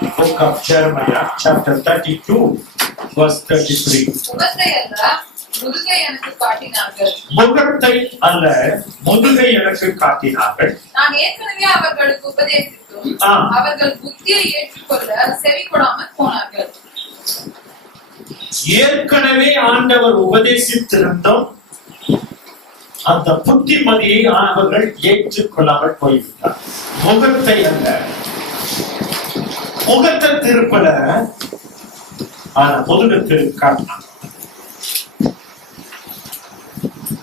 book of Jeremiah, chapter 32, verse 33. முகத்தை அல்ல முதுகை எனக்கு காட்டினார்கள். நான் ஏற்கனவே அவர்களுக்கு உபதேசித்தும் அவர்கள் புத்தியை ஏற்றுக்கொள்ள செவி கொடாமல் போனார்கள். ஏற்கனவே ஆண்டவர் உபதேசித்திருந்தோம், அந்த புத்திமதியை அவர்கள் ஏற்றுக்கொள்ளாமல் போய்விட்டார். முகத்தை அல்ல, முகத்தை திருப்பல, ஆனா முதுகத்தை காட்டினார்.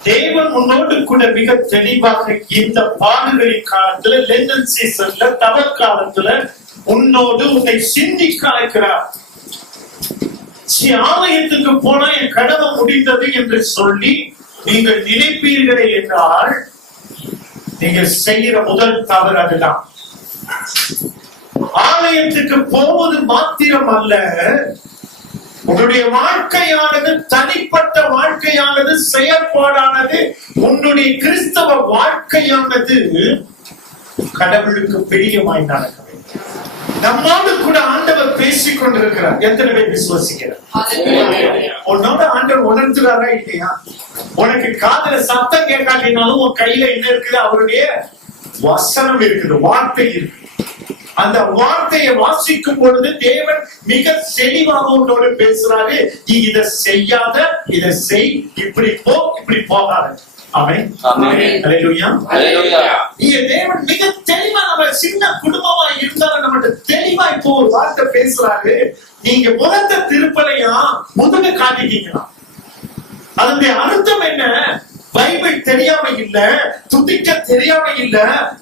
தேவன் உன்னோடு கூட மிக தெளிவாக இந்த பாடுகளின் காலத்துல, லெண்டன் சீசன்ல, தவறு காலத்துல உன்னோடு உன்னை சிந்திக்க அழைக்கிறார். ஆலயத்துக்கு போனா என் கடமை முடிந்தது என்று சொல்லி நீங்கள் நினைப்பீர்களே என்றால் நீங்க செய்கிற முதல் தவறு அதுதான். ஆலயத்துக்கு போவது மாத்திரம் அல்ல, உன்னுடைய வாழ்க்கையானது, தனிப்பட்ட வாழ்க்கையானது, செயற்பாடானது, உன்னுடைய கிறிஸ்தவ வாழ்க்கையானது கடவுளுக்கு பிரியமாய் நடக்க வேண்டும். நம்மோடு கூட ஆண்டவர் பேசிக் கொண்டிருக்கிறார். எத்தனை பேர் விசுவாசிக்கிறார்? உன்னோட ஆண்டவர் உணர்த்துறாரா இல்லையா? உனக்கு காதுல சத்தம் கேட்காட்டினாலும் உன் கையில என்ன இருக்குது? அவருடைய வசனம் இருக்குது, வார்த்தை இருக்கு. அந்த வார்த்தையை வாசிக்கும் பொழுது தேவன் மிக தெளிவாக உன்னோடு பேசுறாரு. நீ இதை செய்யாத, இதை செய், இப்படி போ, இப்படி போகாத. ஆமென். அல்லேலூயா. நீங்க தேவன் மிக தெளிவா, நம்ம சின்ன குடும்பமா இருந்தாலும் நம்மகிட்ட தெளிவா இப்போ ஒரு வார்த்தை பேசுறாரு. நீங்க முகத்தை திருப்பலையா முதுக காட்டிட்டீங்களா? அதனுடைய அர்த்தம் என்ன? பைபிள் தெரியாம இல்ல, துதிக்க தெரியாம இல்ல,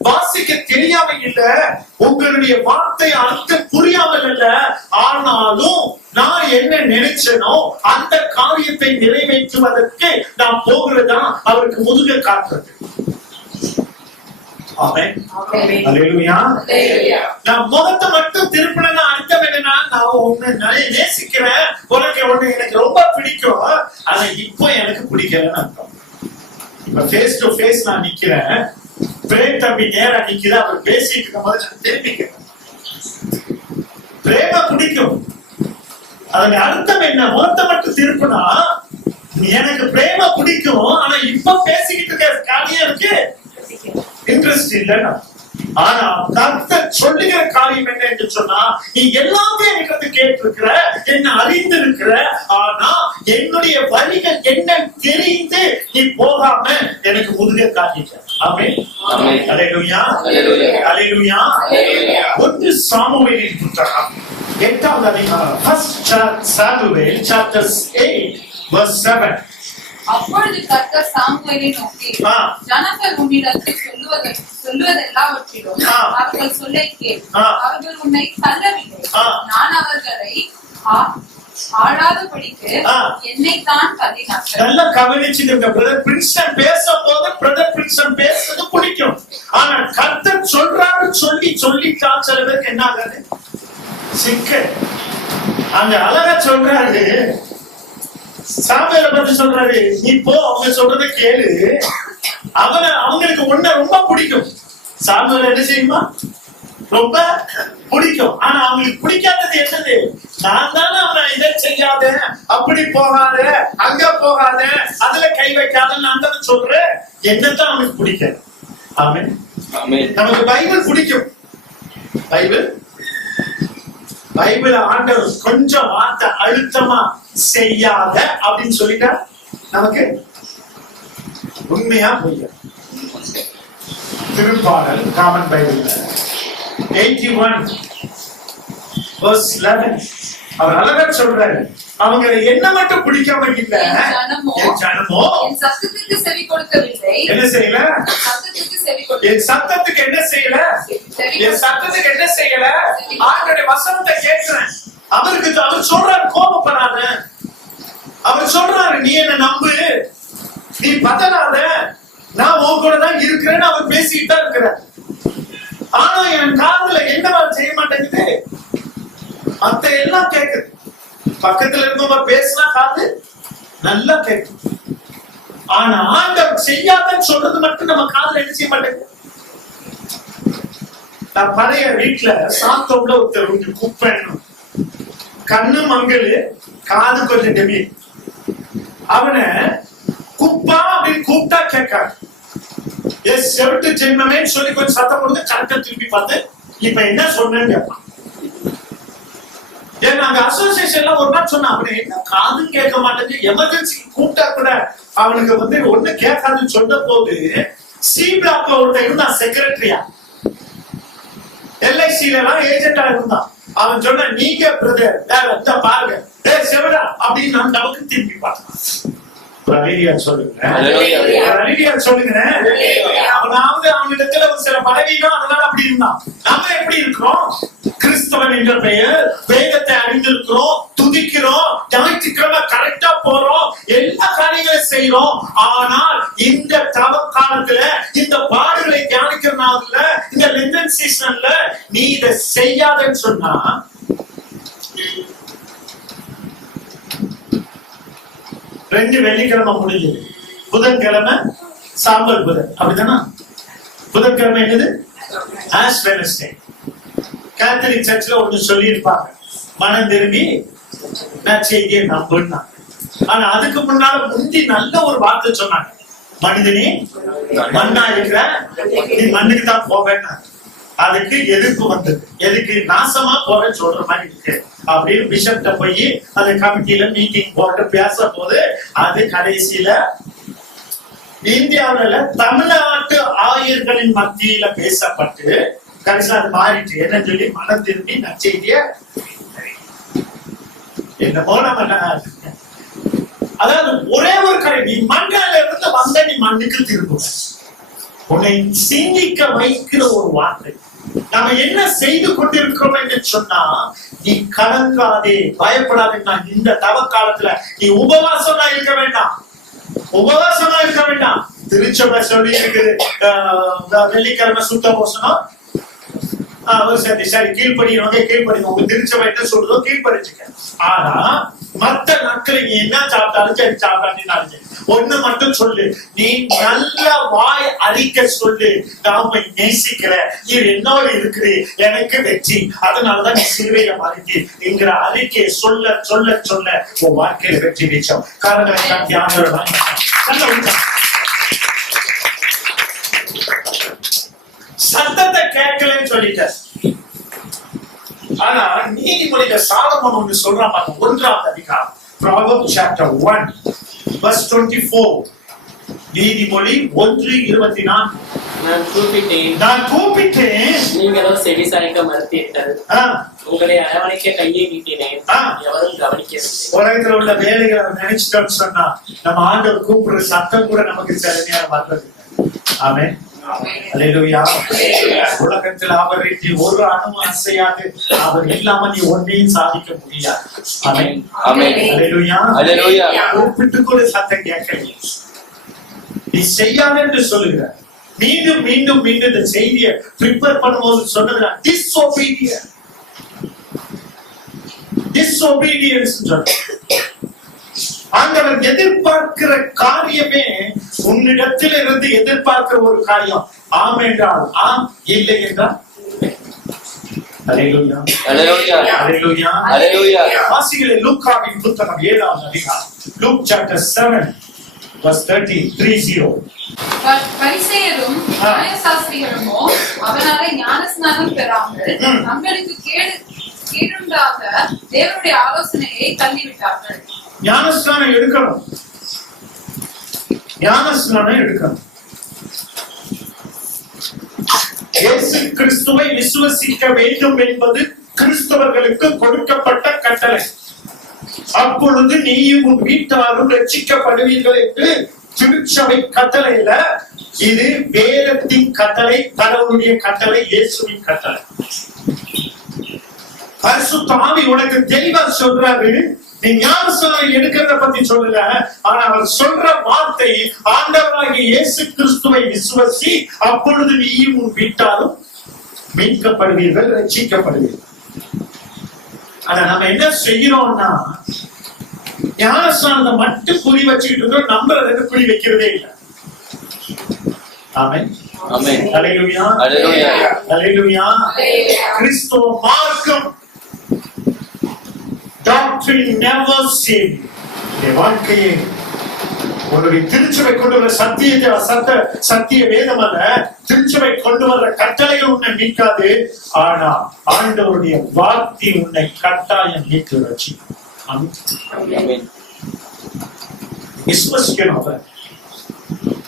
வாசிக்க தெரியாம இல்ல, உங்களுடைய வார்த்தை அர்த்தம் புரியாமல் இல்ல. ஆனாலும் நான் என்ன நினைச்சனோ அந்த காரியத்தை நிறைவேற்றுவதற்கு நான் போகிறதா அவருக்கு முதுக காட்டுறது. ஆமென். அல்லேலூயா. நான் முகத்தை மட்டும் திருப்பினா அர்த்தம் என்னன்னா, நான் உன்னை நேசிக்கிறேன், உனக்கு எனக்கு ரொம்ப பிடிக்கும், ஆனா இப்போ எனக்கு பிடிக்கலன்னு அர்த்தம். இப்ப ஃபேஸ் டு ஃபேஸ் நான் நிக்கிறேன், பிரேம் தம்பி நேரா நிக்கிற, அவர் பேசிட்டு இருக்கும் போது நான் தெரிவிக்கிறேன். பிரேம பிடிக்கும், அதன் அர்த்தம் என்ன? முகத்தை மட்டும் திருப்பினா எனக்கு பிரேம பிடிக்கும், ஆனா இப்ப பேசிக்கிட்டு இருக்க காரியம் இருக்கு இன்ட்ரெஸ்ட் இல்லைன்னா. ஆனா கர்த்தர் சொல்லுகிற காரியம் என்ன என்று சொன்னா, நீ எல்லாமே எனக்கு கேட்டிருக்கிற, என்ன அறிந்து இருக்கிற, ஆனா என்னுடைய வழிகள் என்ன தெரிந்து நீ போகாம எனக்கு முதுக காட்டிட்ட. ஆமென். அல்லேலூயா. அல்லேலூயா. 1 சாமுவேலின் புத்தகம் 8ஆம் அதிகாரம், 1 சாமுவேல் chapter 8 verse 7. அப்பொழுது கர்த்தர் சாமுவேலை நோக்கி, ஜனங்கள் உன்னிடத்தில் சொல்லுவதெல்லாவற்றிலும் அவர்கள் சொல்லை கேள். அவர்கள் உன்னை தள்ளவில்லை. நான் அவர்களை ஆளாதபடிக்கு என்னைத்தான் தள்ளினார்கள். நல்லா கவனிச்சுங்க. பிரதர் பிரின்ஸ்டன் பேசும்போது பிரதர் பிரின்ஸ்டன் பேசுறது பிடிக்கும், ஆனா கர்த்தர் சொல்றாரு சொல்லித்தான் சில பேருக்கு என்ன ஆகுது? சிக்கல். அந்த அழகா சொல்றாரு, சாமுவேலை பத்தி சொல்றாரு, நீ போ, அவங்க சொல்றதை கேளு. அவங்களுக்கு ஒன்ன ரொம்ப பிடிக்கும். சாமுவேல் என்ன செய்யுமா? ரொம்ப பிடிக்கும். ஆனா அவங்களுக்கு பிடிக்காதது என்னது? நான் தானே அவனை இதை செய்யாத, அப்படி போகாத, அங்க போகாத, அதுல கை வைக்காத, நான் தானே சொல்றேன். என்னத்தான் அவனுக்கு பிடிக்காது. ஆமென். நமக்கு பைபிள் பிடிக்கும். பைபிள் ஆண்டவர் கொஞ்சம் வார்த்தை அழுத்தமா செய்யாத அப்படின்னு சொல்லிட்டா நமக்கு உண்மையா பொய்யா? திருப்பாடல் காமன் பைபிள் 81 verse 11 அவர் அழகா சொல்றாரு, அவங்க என்ன மட்டும் பிடிக்காம இல்ல, என் ஜனமோ என் சத்தத்துக்கு செவி கொடுக்கவில்லை. என்ன செய்யல? என் சத்தத்துக்கு என்ன செய்யல? என் சத்தத்துக்கு என்ன செய்யல? ஆண்டவருடைய வசனத்தை கேட்கிறேன். அவர் சொல்றாரு, கோபப்படாத. அவர் சொல்றாரு, நீ என்ன நம்பு, நீ பதறாத, நான் உன் கூட தான் இருக்கிறேன்னு அவர் பேசிக்கிட்டு தான் இருக்கிறார். ஆனா என் காதுல என்னவா செய்ய மாட்டேங்குது? மத்த எல்லாம் கேக்குது. பக்கத்துல இருக்கவங்க பேசினா காது நல்லா கேட்கும். ஆனா ஆண்டவர் செய்யாதன்னு சொல்றது மட்டும் நம்ம காதுல என்ன செய்ய மாட்டேங்குது? நான் பழைய வீட்டுல சாத்தோம்ல ஒருத்தர் கொஞ்சம் குப்பைன்னு கண்ணு மங்களு காது கொஞ்சம் டெமி அவனை குப்பா அப்படின்னு கூப்பிட்டா கேட்காரு. எஸ் செவிட்டு ஜென்மமே சொல்லி கொஞ்சம் சத்தம் போடுறது கரெக்டா திருப்பி பார்த்து இப்ப என்ன சொன்னேன்னு கேட்பான். ஏன்னா அங்க அசோசியேஷன்ல ஒரு நாள் சொன்னா அவனை என்ன காது கேட்க மாட்டேங்குது, எமர்ஜென்சி கூப்பிட்டா கூட அவனுக்கு ஒண்ணு கேட்காதுன்னு சொன்ன போது சி பிளாக்ல ஒருத்தன் இருந்தான் செக்ரட்டரியா, LICல எல்லாம் ஏஜென்டா இருந்தான். அவன் சொன்ன நீங்க பிரதர் வேற இந்த பாருங்க செவிடா அப்படின்னு நான் நமக்கு திரும்பி பார்த்தான். சொல்லுங்க அவனாவது அவனிடத்துல ஒரு சில பதவியும் அதனால அப்படி இருந்தான். நம்ம எப்படி இருக்கிறோம்? கிறிஸ்தவன் என்ற பெயர், வேதத்தை அறிந்திருக்கிறோம், துதிக்கிறோம், ஞாயிற்றுக்கிழமை கரெக்டா போறோம், எல்லா காரியங்களும் செய்யறோம். ஆனால் இந்த தவ காலத்துல இந்த பாடுகளை தியானிக்கிறனால இந்த லெந்தன் சீசன்ல நீ இதை செய்யாதன்னு சொன்னா ரெண்டு வெள்ளிக்கிழமை முடிஞ்சது, புதன்கிழமை சாம்பல் புதன் அப்படித்தானா? புதன்கிழமை என்னது? Ash Wednesday. கேத்தலிக் சர்ச்ல ஒண்ணு சொல்லி இருப்பாங்க, மனம் திரும்பி நற்செய்தியை நம்புன்னா. ஆனா அதுக்கு முன்னால முந்தி நல்ல ஒரு வார்த்தை சொன்னாங்க, மனிதனே மண்ணா இருக்கிற நீ மண்ணுக்கு தான் போவேன்னா. அதுக்கு எதிர்ப்பு வந்தது, எதுக்கு நாசமா போறேன்னு சொல்ற மாதிரி இருக்கு அப்படின்னு பிஷப்ட போய் அந்த கமிட்டியில மீட்டிங் போட்டு பேச போது அது கடைசியில இந்தியாவில தமிழ்நாட்டு ஆயர்களின் மத்தியில பேசப்பட்டு கடைசியில அது மாறிட்டு என்னன்னு சொல்லி மனம் திரும்பி நற்செய்திய என்னமோ நம்ம. அதாவது ஒரே ஒரு கடை, நீ மண்ணால இருந்து வந்த நீ மண்ணுக்கு திரும்ப, உன்னை சிந்திக்க வைக்கிற ஒரு வார்த்தை. நாம என்ன செய்து கொண்டிருக்கிறோம் என்று சொன்னா, நீ கலங்காதே, பயப்படாதே. இந்த தவ காலத்துல நீ உபவாசமா இருக்க வேண்டாம், உபவாசமா இருக்க வேண்டாம். திருச்சபை சொல்லி இருக்குது வெள்ளிக்கிழமை சுத்த போசனம், சரி கீழ்படிங்க கீழ்படிங்க, உங்க திருச்சபை என்ன சொல்றதோ கீழ்படிச்சுக்க. ஆனா மத்த நாட்களை நீ என்ன சாப்பிட்டாலும் சரி, சாப்பிட்டாலும் ஒண்ணு மட்டும் சொல்லு, நீ நல்ல வாய் அறிக்கை சொல்லு, நாம நேசிக்கிற, நீ என்னோட இருக்குது, எனக்கு வெற்றி, அதனாலதான் நீ சிலுவையில மறைஞ்சி என்கிற அறிக்கையை சொல்ல சொல்ல சொல்ல உன் வாழ்க்கையில வெற்றி வீச்சம். காரணம் தியானம் சத்தத்தை கேட்கலன்னு சொல்லிட்ட. ஆனா நீதிமொழிகள் சாலமோன் ஒன்று சொல்றான், 1ஆம் அதிகாரம் Proverbs chapter 1 verse 24. நீதிமொழி 1:24. நான் கூப்பிட்டேன் நீங்களோ செவி சாய்க்க மறுத்தீர்கள், உங்களை அரவணைக்க கையை நீட்டினேன், எவரும் கவனிக்கவில்லை. உலகத்துல உள்ள வேலைகளை நினைச்சிட்டோம்னு சொன்னா நம்ம ஆண்டவர் கூப்பிடுற சத்தம் கூட நமக்கு சில நேரம் வர்றது. ஆமென். அல்லேலூயா. உலகத்தில் அவருக்கு ஒரு அணு அசையாது, அவர் இல்லாம நீ ஒன்றையும் சாதிக்க முடியாது. ஆமென். அல்லேலூயா. கூப்பிட்டு கூட சத்தம் கேட்கலையே, நீ செய்யாத என்று சொல்லுகிற. மீண்டும் மீண்டும் மீண்டும் இந்த செய்தியை ப்ரிப்பேர் பண்ணும்போது சொன்னது டிஸ்ஒபீடியன்ஸ். டிஸ்ஒபீடியன்ஸ் சொல்ற ஆண்டவர் எதிர்பார்க்கிற காரியமே உன்னிடத்தில் இருந்து எதிர்பார்க்கிற ஒரு காரியம். ஆம் என்றால் ஆம், இல்லை என்றால் அல்லேலூயா. அல்லேலூயா. அல்லேலூயா. அல்லேலூயா. வாசிகளே, லூக்காவின் புத்தகம் 7ஆம் அதிகாரம், Luke chapter 7 verse 30. பரிசேயரும் நியாயசாஸ்திரிகளுமோ அவனாலே ஞானஸ்நானம் பெறாமல் தங்களுக்கு கேடுண்டாக தேவனுடைய ஆலோசனையை தள்ளிவிட்டார்கள். ஞானஸ்நானம் எடுக்கணும், ஞானஸ்நானம் எடுக்கணும். இயேசு கிறிஸ்துவை விசுவசிக்க வேண்டும் என்பது கிறிஸ்தவர்களுக்கு கொடுக்கப்பட்ட கட்டளை. அப்பொழுது நீயும் உன் வீட்டாரும் ரட்சிக்கப்படுவீர்கள் என்று திருச்சபை கட்டளையில. இது வேதத்தின் கட்டளை, கடவுளுடைய கட்டளை, இயேசுவின் கட்டளை. பரிசுத்த ஆவி உனக்கு தெளிவா சொல்றாரு, நீ ஞானஸ்நானம் எடுக்கிறத பத்தி சொல்லல. ஆனா அவர் சொல்ற வார்த்தை, ஆண்டவராகிய இயேசு கிறிஸ்துவை விசுவசி, அப்பொழுது நீயும் உன் வீட்டாரும் மீட்கப்படுவீர்கள், ரட்சிக்கப்படுவீர்கள். ஆனா நம்ம என்ன செய்யறோம்னா, ஞானஸ்நானத்தை மட்டும் குறி வச்சுக்கிட்டு இருக்கோம், நம்புறதுக்கு குறி வைக்கிறதே இல்லை. ஆமென். ஆமென். ஹல்லேலூயா. ஹல்லேலூயா. ஹல்லேலூயா. கிறிஸ்துவ மார்க்கம் doctrine never sin. வாழ்க்கையை ஒரு திருச்சபை கொண்டு வர சத்திய வேதம் அல்ல, திருச்சபை கொண்டு வர கட்டளைகள் உன்னை நீக்காது. ஆனா ஆண்டவருடைய வார்த்தை உன்னை கட்டாயம் நீக்க ரட்சிக்கும். ஆமென். விசுவசிக்கணும். அவர்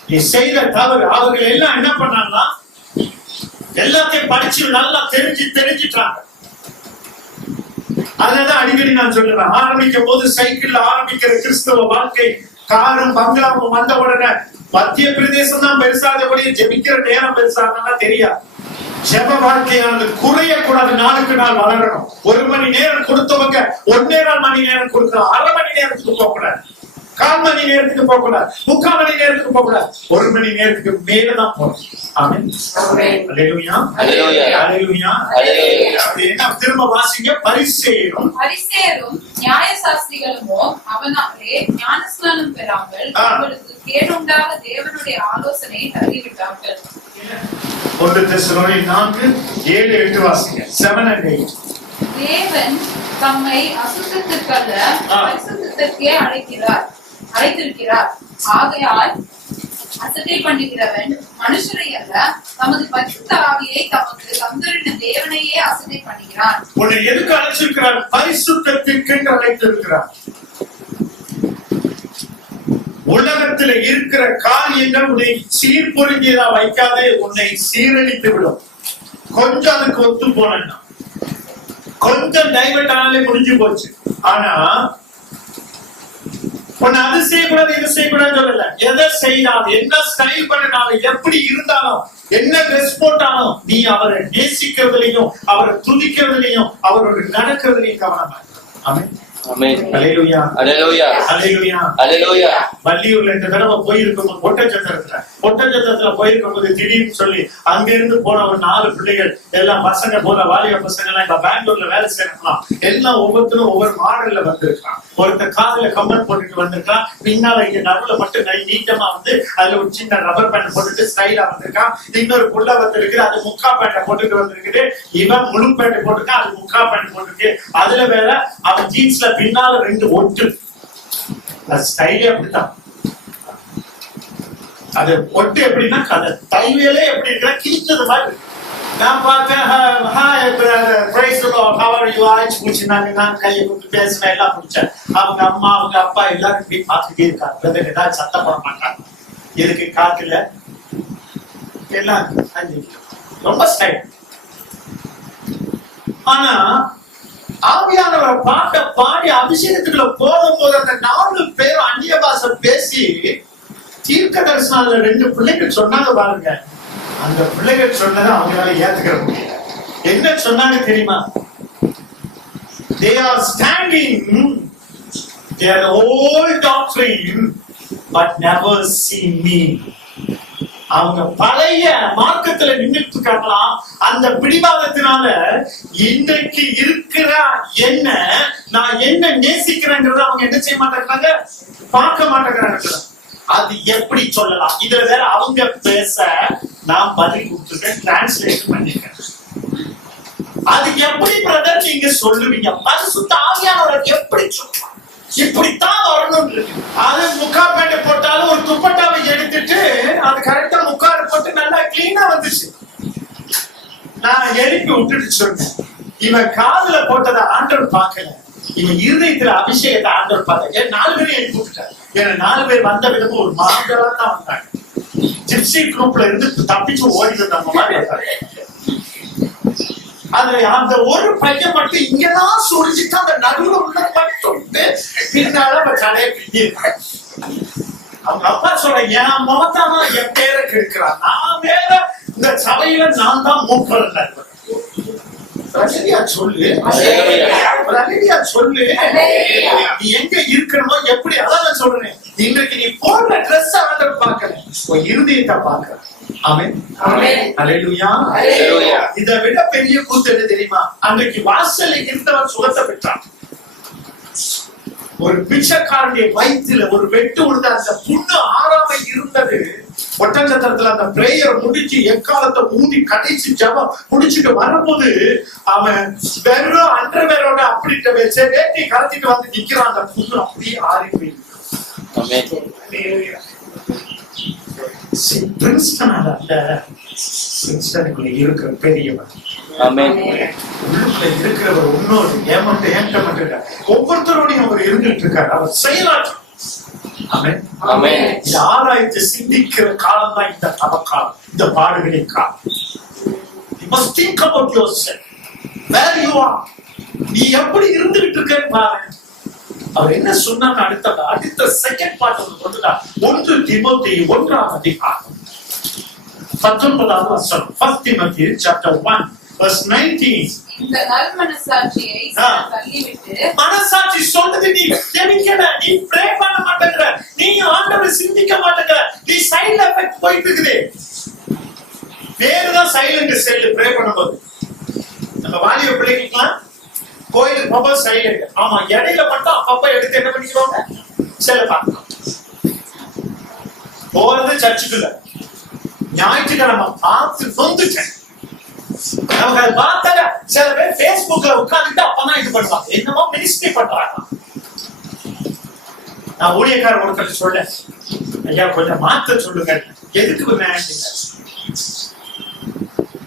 நீ செய்த தவறு அவர்கள் எல்லாம் என்ன பண்ணாங்கன்னா எல்லாத்தையும் படிச்சு நல்லா தெரிஞ்சுட்டாங்க. அதனாலதான் அடிக்கடி நான் சொல்லுவேன், ஆரம்பிக்கும் போது சைக்கிள்ல ஆரம்பிக்கிற கிறிஸ்தவ வாழ்க்கை காரும் பங்களாவும் வந்த உடனே மத்திய பிரதேசம் தான் பெருசாதபடி ஜெபிக்கிற நேரம் பெருசானா தெரியாது. ஜெப வாழ்க்கையானது குறையக்கூடாது, நாளுக்கு நாள் வளரணும். 1 மணி நேரம் கொடுத்தவங்க 1.5 மணி நேரம் கொடுக்கலாம். 1/2 மணி நேரத்துக்கு போக கூடாது, 1/4 மணி நேரத்துக்கு போக கூடாது, 3/4 மணி நேரத்துக்கு போக கூடாது, 1 மணி நேரத்துக்கு மேலதான் போகணும். ஆமென். ஹல்லேலூயா. ஹல்லேலூயா. ஹல்லேலூயா. ஹல்லேலூயா. என்ன திரும்ப வாசிங்க. பரிசேயரும் நியாயசாஸ்திரிகளுமோ அவனாலே ஞானஸ்நானம் பெறாமல் அவர்களுக்கு கேடுண்டாக தேவனுடைய ஆலோசனையை தள்ளிவிட்டார்கள். 1 தெசலோனிக்கர் 4:7-8 வாசிங்க. 7 and 8. தேவன் தம்மை அசுத்தத்திற்கல்ல பரிசுத்தத்திற்கே அழைத்திருக்கிறார். ஆகையால் அசட்டை பண்ணுகிறவன் மனுஷரை அல்ல, தமது பரிசுத்த ஆவியை தமக்கு தந்தரின தேவனையே அசட்டை பண்ணுகிறான். உன்னை எதுக்கு அழைச்சிருக்கிறார்? பரிசுத்தத்திற்கு அழைத்திருக்கிறார். உலகத்துல இருக்கிற காரியங்கள் உன்னை சீர்பொருந்தியதா வைக்காதே, உன்னை சீரழித்து விடும். கொஞ்சம் அதுக்கு ஒத்து போனா, கொஞ்சம் டைவர்ட் ஆனாலே முடிஞ்சு போச்சு. ஆனா உன்னை அது செய்யக்கூடாது இது செய்யக்கூடாது சொல்லல. எதை செய்தாலும், என்ன ஸ்டைல் பண்ணினாலும், எப்படி இருந்தாலும், என்ன ட்ரெஸ் போட்டாலும் நீ அவரை நேசிக்கிறதுலையும் அவரை துதிக்கிறதுலையும் அவரோட நடக்கிறதுலையும் கவனமா. ஆமென். ஆமென். ஹல்லேலூயா. ஹல்லேலூயா. ஹல்லேலூயா. ஹல்லேலூயா. வள்ளியூர்ல இந்த தடவை போயிருக்கும் ஒட்டச்சத்திரத்துல போயிருக்கும்போது திடீர்னு சொல்லி அங்க இருந்து போன ஒரு 4 பிள்ளைகள் எல்லாம் பசங்க போல வாலிப பசங்க எல்லாம் இப்ப பெங்களூர்ல வேலை செய்யலாம். எல்லாம் ஒவ்வொருத்தரும் ஒவ்வொரு மாடல்ல வந்திருக்கான். ஒருத்தர் காதுல கம்மல் போட்டுட்டு வந்திருக்கான், பின்னால இங்க நடுவுல மட்டும் நீட்டமா வந்து அதுல ஒரு சின்ன ரப்பர் பேண்ட் போட்டுட்டு ஸ்டைலா வந்திருக்கான். இன்னொரு புள்ள வந்திருக்கு, அது முக்கா பேண்ட போட்டுட்டு வந்திருக்குது. இவன் முழு பேண்ட் போட்டுருக்கான், அது முக்கா பேண்ட் போட்டுருக்கு. அதுல வேற அவன் ஜீன்ஸ்ல பின்னால 2 ஒட்டு. ஸ்டைலே அப்படித்தான். அது ஒட்டு எப்படின்னா கதை தைவேலே எப்படி இருக்கிற கிழிச்சது மாதிரி. நான் பார்த்தேன், hi brother, praise the Lord, how are you? ஆயிச்சு முடிச்சுனாங்க. நான் கையை கொடுத்து பேசினேன், எல்லாம் முடிச்சேன். அவங்க அம்மா அவங்க அப்பா எல்லாரும் இப்படி பார்த்துட்டே இருக்காங்க. பிரதர் ஏதாவது சத்தம் போட மாட்டாங்க, எதுக்கு காத்துல எல்லாம் ரொம்ப ஸ்டைல். ஆனா ஆவியானவர் பாட்ட பாடி அபிஷேகத்துக்குள்ள போகும்போது அந்த 4 பேரும் அந்நிய பாஷை பேசி தீர்க்க தரிசனால 2 பிள்ளைகள் சொன்னாங்க பாருங்க. அந்த பிள்ளைகள் சொன்னதை அவங்களால ஏத்துக்கிற முடியல. என்ன சொன்னாங்க தெரியுமா? They are standing, they are old doctrine but never see me. அவங்க பழைய மார்க்கத்துல நின்றுட்டு இருக்காங்களாம். அந்த பிடிவாதத்தினால இன்றைக்கு இருக்கிற என்ன நான் என்ன நேசிக்கிறேங்கிறத அவங்க என்ன செய்ய மாட்டேங்கிறாங்க, பார்க்க மாட்டேங்கிறாங்க. அது எப்படி சொல்லலாம்? இதுல வேற அவங்க பேச நான் பதில் கொடுத்துருக்கேன், டிரான்ஸ்லேட் பண்ணிருக்கேன். அது எப்படி பிரதர் நீங்க சொல்லுவீங்க? பரிசுத்த ஆவியானவர் எப்படி சொல்லுவாங்க? இப்படித்தான் வரணும். அது முக்கா பேண்டை போட்டாலும் ஒரு துப்பட்டாவை எடுத்துட்டு அது கரெக்டா முக்காடு போட்டு நல்லா கிளீனா வந்துச்சு. நான் எழுப்பி விட்டுட்டு சொன்னேன், இவன் காதுல போட்டதை ஆண்டவர் பார்க்கல, இவன் இருதயத்துல அபிஷேகத்தை ஆண்டவர் பார்த்த. 4 பேரும் எழுப்பி விட்டுட்டாரு. ஏன்னா 4 பேர் வந்த விதமும் ஒரு மாந்தரா தான் வந்தாங்க. ஜிப்சி குரூப்ல இருந்து தப்பிச்சு ஓடி வந்த மாதிரி வந்தாங்க. அது அந்த ஒரு பையன் மட்டும் இங்கதான் சுரிஞ்சிட்டு அந்த நடுவுல உள்ள மட்டும் பின்னால கடையை பிடிச்சிருக்காங்க. அவங்க அப்பா சொல்ற, என் முகத்தானா என் பேரை கெடுக்கிறான், நான் வேற இந்த சபையில நான் தான் மூப்பர் சொல்லு, சொல்லு நீ எங்க இருக்கணுமோ எப்படி. அதான் சொல்றேன், இன்றைக்கு நீ போடுற ட்ரெஸ் ஆண்டவர் பார்க்கல, இருதயத்தை பார்க்கல. ஆமென். ஹல்லேலூயா. இதை விட பெரிய கூத்து என்ன தெரியுமா? அன்றைக்கு வாசல்ல இருந்தவன் சுகத்தை பெற்றான். ஒரு பிச்சைக்காரனுடைய வயிற்றுல ஒரு வெட்டு விழுந்த அந்த புண்ணு ஆறாம இருந்தது. ஒட்டஞ்சத்திரத்துல அந்த பிரேயர் முடிச்சு எக்காலத்தை ஊதி கடைசி ஜபம் முடிச்சுட்டு வரும்போது அவன் வெறும் அண்டர்வேரோட அப்படி வேட்டி கலத்திட்டு வந்து நிக்கிறான். அந்த புது அப்படியே ஆறி போயிருக்கு. பிரின்ஸ்டன் அல்ல, பிரின்ஸ்டனுக்குள்ள இருக்கிற பெரியவர், இருக்கிறவர் இன்னொரு ஏமாட்டு ஏற்ற மட்டும் ஒவ்வொருத்தரோடையும் அவர் இருந்துட்டு இருக்காரு. அவர் செயலாற்றம். ஆராய்ச்சி சிந்திக்கிற காலம் தான் இந்த தவக்காலம், இந்த பாடுகளின் காலம். You must think about yourself. Where you are. நீ எப்படி இருந்துகிட்டு இருக்க பாரு. அவர் என்ன சொன்னாங்க அடுத்த செகண்ட் பார்ட் ஒன்று கொண்டுட்டா. 1 தீமோத்தேயு 1ஆம் அதிகாரம் 19ஆம் வசனம். 1 Timothy chapter 1 verse 19. இந்த நல் மனசாட்சியை தள்ளிவிட்டு, மனசாட்சி சொல்றது நீ ஜெபிக்கல, நீ ப்ரே பண்ண மாட்டேங்கற, நீ ஆண்டவரை சிந்திக்க மாட்டேங்கற, நீ சைடு எஃபெக்ட் போயிட்டு இருக்குது. வேறதான் சைலண்ட் செல் ப்ரே பண்ணும்போது. நம்ம வாலிப பிள்ளைகளுக்குலாம் கோயிலுக்கு போக சைலண்ட். ஆமா, இடையில மட்டும் அப்பப்ப எடுத்து என்ன பண்ணிக்குவாங்க, செல்ல பார்க்கலாம். போறது சர்ச்சுக்குள்ள ஞாயிற்றுக்கிழமை பார்த்து நொந்துட்டேன். நமக்கு அதை பார்த்தாங்க. சில பேர் பேஸ்புக்ல உட்கார்ந்துட்டு அப்பதான் இது பண்ணுவாங்க, என்னமோ மினிஸ்ட்ரி பண்றாங்க. நான் ஊழியக்காரர் ஒருத்தர் சொல்ல, ஐயா கொஞ்சம் மாத்த சொல்லுங்க. எதுக்கு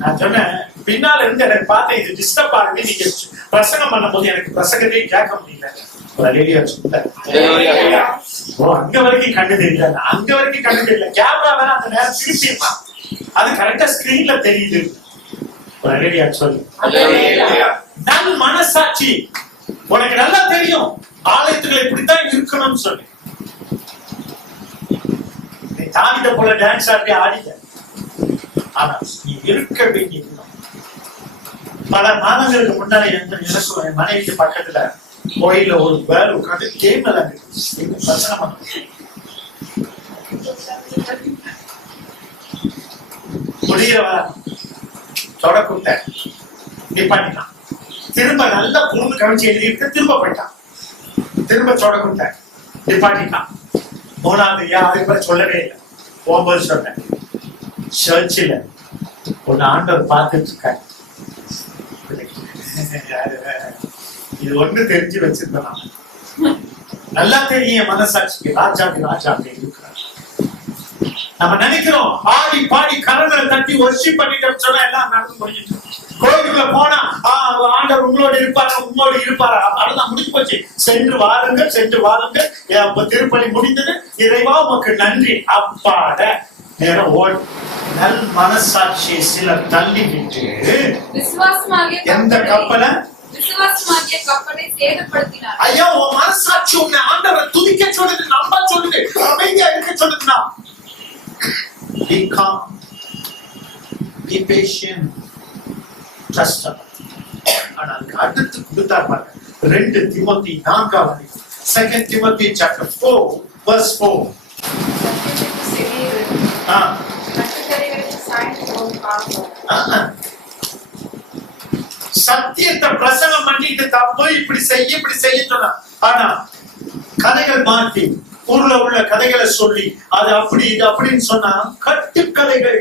நான் சொன்னேன், பின்னால இருந்து எனக்கு பார்த்தேன் இது டிஸ்டர்ப் ஆகுது. நீங்க பிரசங்கம் பண்ணும் போது எனக்கு பிரசங்கத்தையே கேட்க முடியல. ஒரு லேடியா சொல்ல, அங்க வரைக்கும் கண்டு தெரியல, அங்க வரைக்கும் கண்டு தெரியல. கேமரா வேற அந்த நேரம் திருப்பிடலாம், அது கரெக்டா ஸ்கிரீன்ல தெரியுது. நல் மனசாட்சி உனக்கு நல்லா தெரியும், ஆலயத்துக்குள்ள இப்படித்தான் இருக்கணும்னு சொல்லி. நீ தாவித போல டான்ஸ் ஆடி ஆடிக்க, ஆனா நீ இருக்க வேண்டிய பல மாதங்களுக்கு முன்னாடி எனக்கு என் மனைவிக்கு பக்கத்துல கோயில ஒரு பேர் உட்காந்து கேம் பிரச்சனை முடியற தொடக்கூட்ட நிப்பாட்டினான். திரும்ப நல்லா பொண்ணு கவிச்சு எழுதிட்டு திரும்ப போயிட்டான். திரும்ப தொடக்கூட்ட நிப்பாட்டினான். 3வது அதுக்கு சொல்லவே இல்லை. போகும்போது சொன்னேன், சர்ச்சில் ஒன்னு ஆண்டவர் பார்த்துட்டு இருக்காரு. இது ஒண்ணு தெரிஞ்சு வச்சிருந்தான். நல்லா தெரியும் மனசாட்சிக்கு ராஜாக்கு ராஜா இருக்கிறார். நம்ம நினைக்கிறோம் ஆடி பாடி கரங்களை தட்டி வர்ஷிப் பண்ணிட்டு சொன்னா எல்லாம் நடந்து முடிஞ்சிட்டு. கோயிலுக்குள்ள போனா ஆண்டவர் உங்களோட இருப்பாரா, உங்களோட இருப்பாரா, அதெல்லாம் முடிஞ்சு போச்சு. சென்று வாருங்கள், சென்று வாருங்கள், திருப்பலி முடிந்தது, இறைவா உமக்கு நன்றி, அப்பாட நேரம் ஓடு. நல் மனசாட்சியை சிலர் தள்ளி விட்டு எந்த கப்பலை சேதப்படுத்தினார். ஐயா, உன் மனசாட்சி உன்னை ஆண்டவரை துதிக்க சொல்லுது, நம்ப சொல்லுது, அமைதியா இருக்க சொல்லுதுன்னா be calm, be patient, trust him. ஆனால் அடுத்து கொடுத்தார் பாருங்க. 2 தீமோத்தேயு 4ஆம் அதிகாரம் 2 Timothy chapter 4 verse 4. சத்தியத்தை பிரசங்கம் பண்ணிட்டு தப்பு, இப்படி செய்ய சொன்னா, ஆனா கதைகள் மாற்றி ஊர்ல உள்ள கதைகளை சொல்லி அது அப்படி இது அப்படின்னு சொன்னா கட்டு கதைகள்.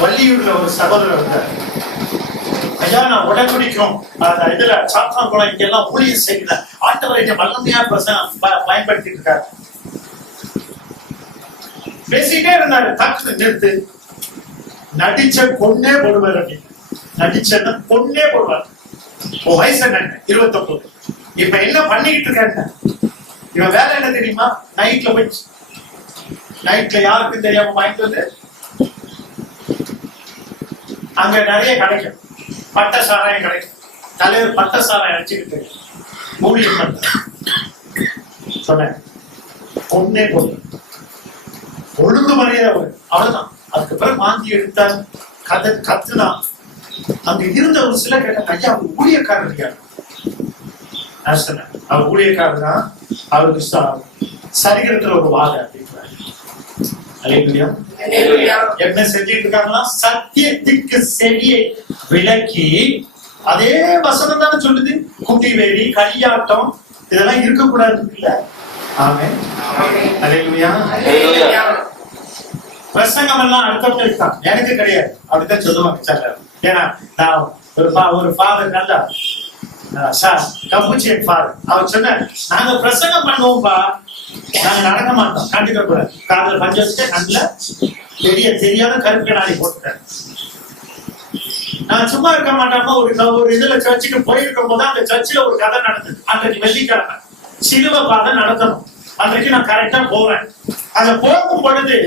வள்ளியூர்ல ஒரு சகோதரர் இருந்தார். ஐயா, நான் உடன்படிக்கும் இதுல சாத்தாங்குளம் இங்க எல்லாம் ஊழியம் செய்யல, ஆண்டவரை வல்லமையா பயன்படுத்திட்டு இருக்காரு. பேசிட்டே இருந்தாரு. தக்கு நிறுத்து, நடிச்ச பொண்ணே போடுவார் அப்படின்னு. நடிச்ச பொண்ணே போடுவார். வயசு என்ன, 29. இப்ப என்ன பண்ணிக்கிட்டு இருக்காங்க, இவன் வேலை என்ன தெரியுமா, நைட்ல போய் நைட்ல யாருக்கும் தெரியாம வாங்கிட்டு வந்து அங்க நிறைய கிடைக்கும், பட்ட சாராயம் கிடைக்கும். தலைவர் பட்ட சாராயம் அடிச்சுக்கிட்டு ஊழியம் பண்ற சொன்ன பொண்ணே போடு, ஒழுங்கு மரியாதை அவ்வளவுதான். அதுக்கு பிறகு வாந்தி எடுத்தார், கத்துதான். அங்க இருந்த ஒரு சில கேட்டாங்க, ஐயா அவர் ஊழியக்காரர் யாரு? அவர் ஊழியக்காரர் தான், அவருக்கு சரிகிரத்துல ஒரு வாத அப்படின்றாரு. என்ன செஞ்சிட்டு இருக்காங்கன்னா, சத்தியத்துக்கு செவியை விலக்கி, அதே வசனம் தானே சொல்லுது, குட்டி வேடி களியாட்டம் இதெல்லாம் இருக்கக்கூடாது இல்ல. ஆமென். அல்லேலூயா. Hallelujah. பிரசங்கம் எல்லாம் அடுத்தவங்களுக்கு தான், எனக்கு கிடையாது. அப்படித்தான் சொல்லுவாங்க சார். ஏன்னா நான் ஒரு ஃபாதர் நல்ல சார் கப்புச்சியன் ஃபாதர், அவர் சொன்ன நாங்க பிரசங்கம் பண்ணுவோம்பா, நாங்க நடக்க மாட்டோம், கண்டுக்க கூடாது. காதல பஞ்சு வச்சுட்டு கண்ணுல பெரிய தெரியாத கருப்பு கண்ணாடி போட்டுட்டேன். நான் சும்மா இருக்க மாட்டாம ஒரு இதுல சர்ச்சுக்கு போயிருக்கும் போது அந்த சர்ச்சில் ஒரு கதை நடந்தது. அன்றைக்கு வெள்ளிக்கிழமை சிலுவை பாதை நடத்தணும். அன்றைக்கு நான் கரெக்டா போறேன். அத போகும் பொழுது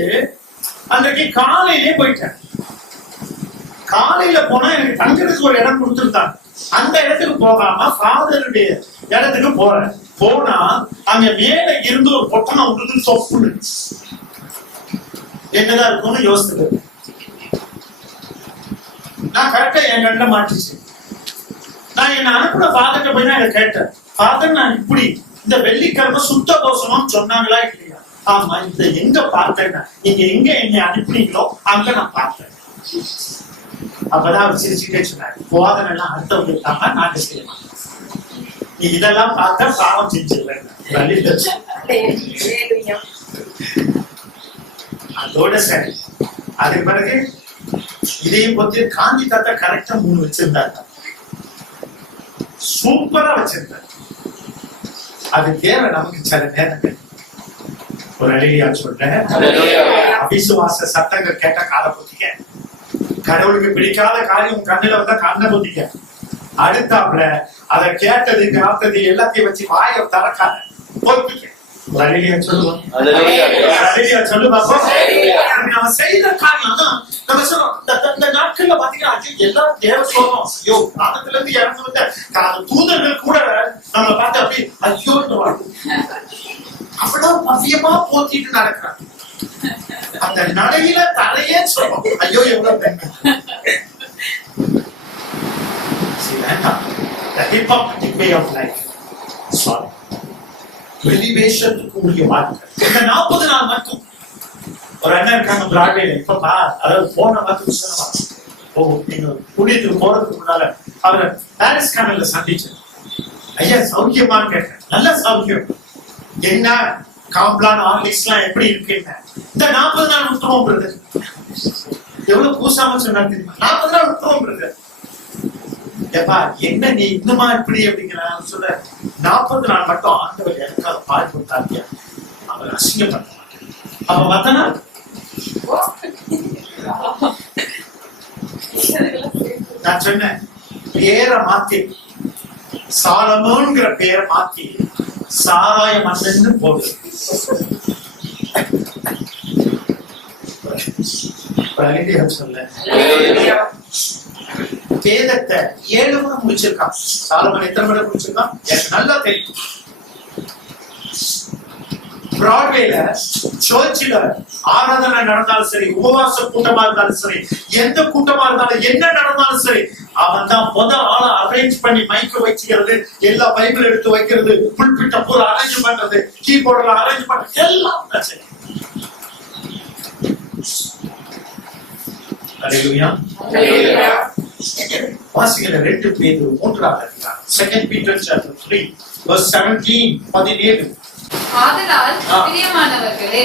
அன்றைக்கு காலையிலே போயிட்டேன். காலையில போனா எனக்கு தங்குறதுக்கு ஒரு இடம் கொடுத்துருந்தாங்க. அந்த இடத்துக்கு போகாம ஃபாதருடைய இடத்துக்கு போறேன். போனா அங்க மேல இருந்து ஒரு பொட்டணம் விடுது, சொப்புன்னு என்னதான் இருக்கும்னு யோசித்து நான் கரெக்டா என் கண்ட மாட்டிச்சு. நான் என்ன அனுப்புன ஃபாதர்கிட்ட போய் நான் கேட்டேன், ஃபாதர் நான் இப்படி இந்த வெள்ளிக்கிழமை சுத்த தோசனம் சொன்னாங்களா இல்லையா? ஆமா, இந்த எங்க பார்த்தேன்னா நீங்க எங்க என்னை அனுப்புனீங்களோ அங்க நான் பார்த்தேன். அப்பதான் அவர் சிரிச்சுட்டே சொன்னாரு, போதனை எல்லாம் அடுத்தவங்க இருக்காம நாங்க செய்யலாம், நீ இதெல்லாம் பார்த்தா பாவம் செஞ்சிடல. அதோட சரி. அதுக்கு பிறகு இதையும் பத்தி காந்தி தாத்தா கரெக்டா 3 வச்சிருந்தாங்க, சூப்பரா வச்சிருந்தாரு. அது தேவை நமக்கு சில நேரங்கள். ஒரு அழகியா சொல்றேன், அவிசுவாச சத்தங்கள் கேட்ட காலை பொத்திக்க, கடவுளுக்கு பிடிக்காத காரியம் கண்ணுல வந்தா கண்ணை பொத்திக்க, அடுத்தாப்புல அதை கேட்டது காத்தது எல்லாத்தையும் வச்சு வாயை திறக்காத, பொத்திக்க. ஒரு அழகியா சொல்லுவோம், அழகியா சொல்லு பாப்போம். நம்ம செய்த காரியம் தான் நம்ம சொல்றோம். இந்த நாட்கள்ல பாத்தீங்கன்னா எல்லாரும் தேவ சொல்றோம், ஐயோ காலத்துல இருந்து இறந்து வந்த தூதர்கள் கூட நம்மளை பார்த்து அப்படி ஐயோ அவ்வளவு பவ்யமா போத்திட்டு நடக்கிறாங்க. அந்த நடையில தலையே சொல்றோம், ஐயோ எவ்வளவு பெண்கள். வெளிவேஷத்துக்கு உரிய வாழ்க்கை. இந்த 40 நாள் மட்டும் ஒரு அண்ணன் இருக்காங்க பிராட்வேல, இப்ப அதாவது போன நீங்க புண்ணியத்துக்கு போறதுக்கு முன்னால அவரை பாரிஸ் கனல்ல சந்திச்சேன். ஐயா சௌக்கியமான்னு கேட்டேன். நல்ல சௌக்கியம். என்ன காம்ப்ளான் ஹார்லிக்ஸ் எல்லாம் எப்படி இருக்கு? இந்த 40 நாள் விட்டுருவோம் பிரதர். எவ்வளவு பூசாம சொன்னாரு தெரியுமா? 40 நாள் விட்டுருவோம் பிரதர். ஏப்பா என்ன நீ இன்னுமா இப்படி அப்படிங்கிற சொல்ற, 40 நாள் மட்டும் ஆண்டவர் எனக்காக பால் கொடுத்தாங்க, அவர் அசிங்கப்பட்ட மாட்டேன். அப்ப மத்தனா நான் சொன்னேன், பேரை மாத்தி சாலமோன்கிற பேரை மாத்தி சாராய மன்னன்னு போடு. சொல்ல வேதத்தை 7 முறை முடிச்சிருக்கான். சாலமன் எத்தனை முறை முடிச்சிருக்கான் எனக்கு நல்லா தெரியும். பிராட்வேல சர்ச்சில் ஆராதனை நடந்தாலும் சரி, உபவாச கூட்டமா இருந்தாலும் சரி, எந்த கூட்டமா இருந்தாலும் என்ன நடந்தாலும் சரி, அவன் தான் ஆளை அரேஞ்ச் பண்ணி மைக்க வச்சுக்கிறது, எல்லா பைபிள் எடுத்து வைக்கிறது, புல்பிட்ட பூரா அரேஞ்ச் பண்றது, கீபோர்ட்ல அரேஞ்ச் பண்றது, எல்லாம் சரி. வாசிக்கிற 2 பேதுரு 3ஆவது அதிகாரம், 2 Peter chapter 3 verse 17 17. ஆதலால் பிரியமானவர்களே,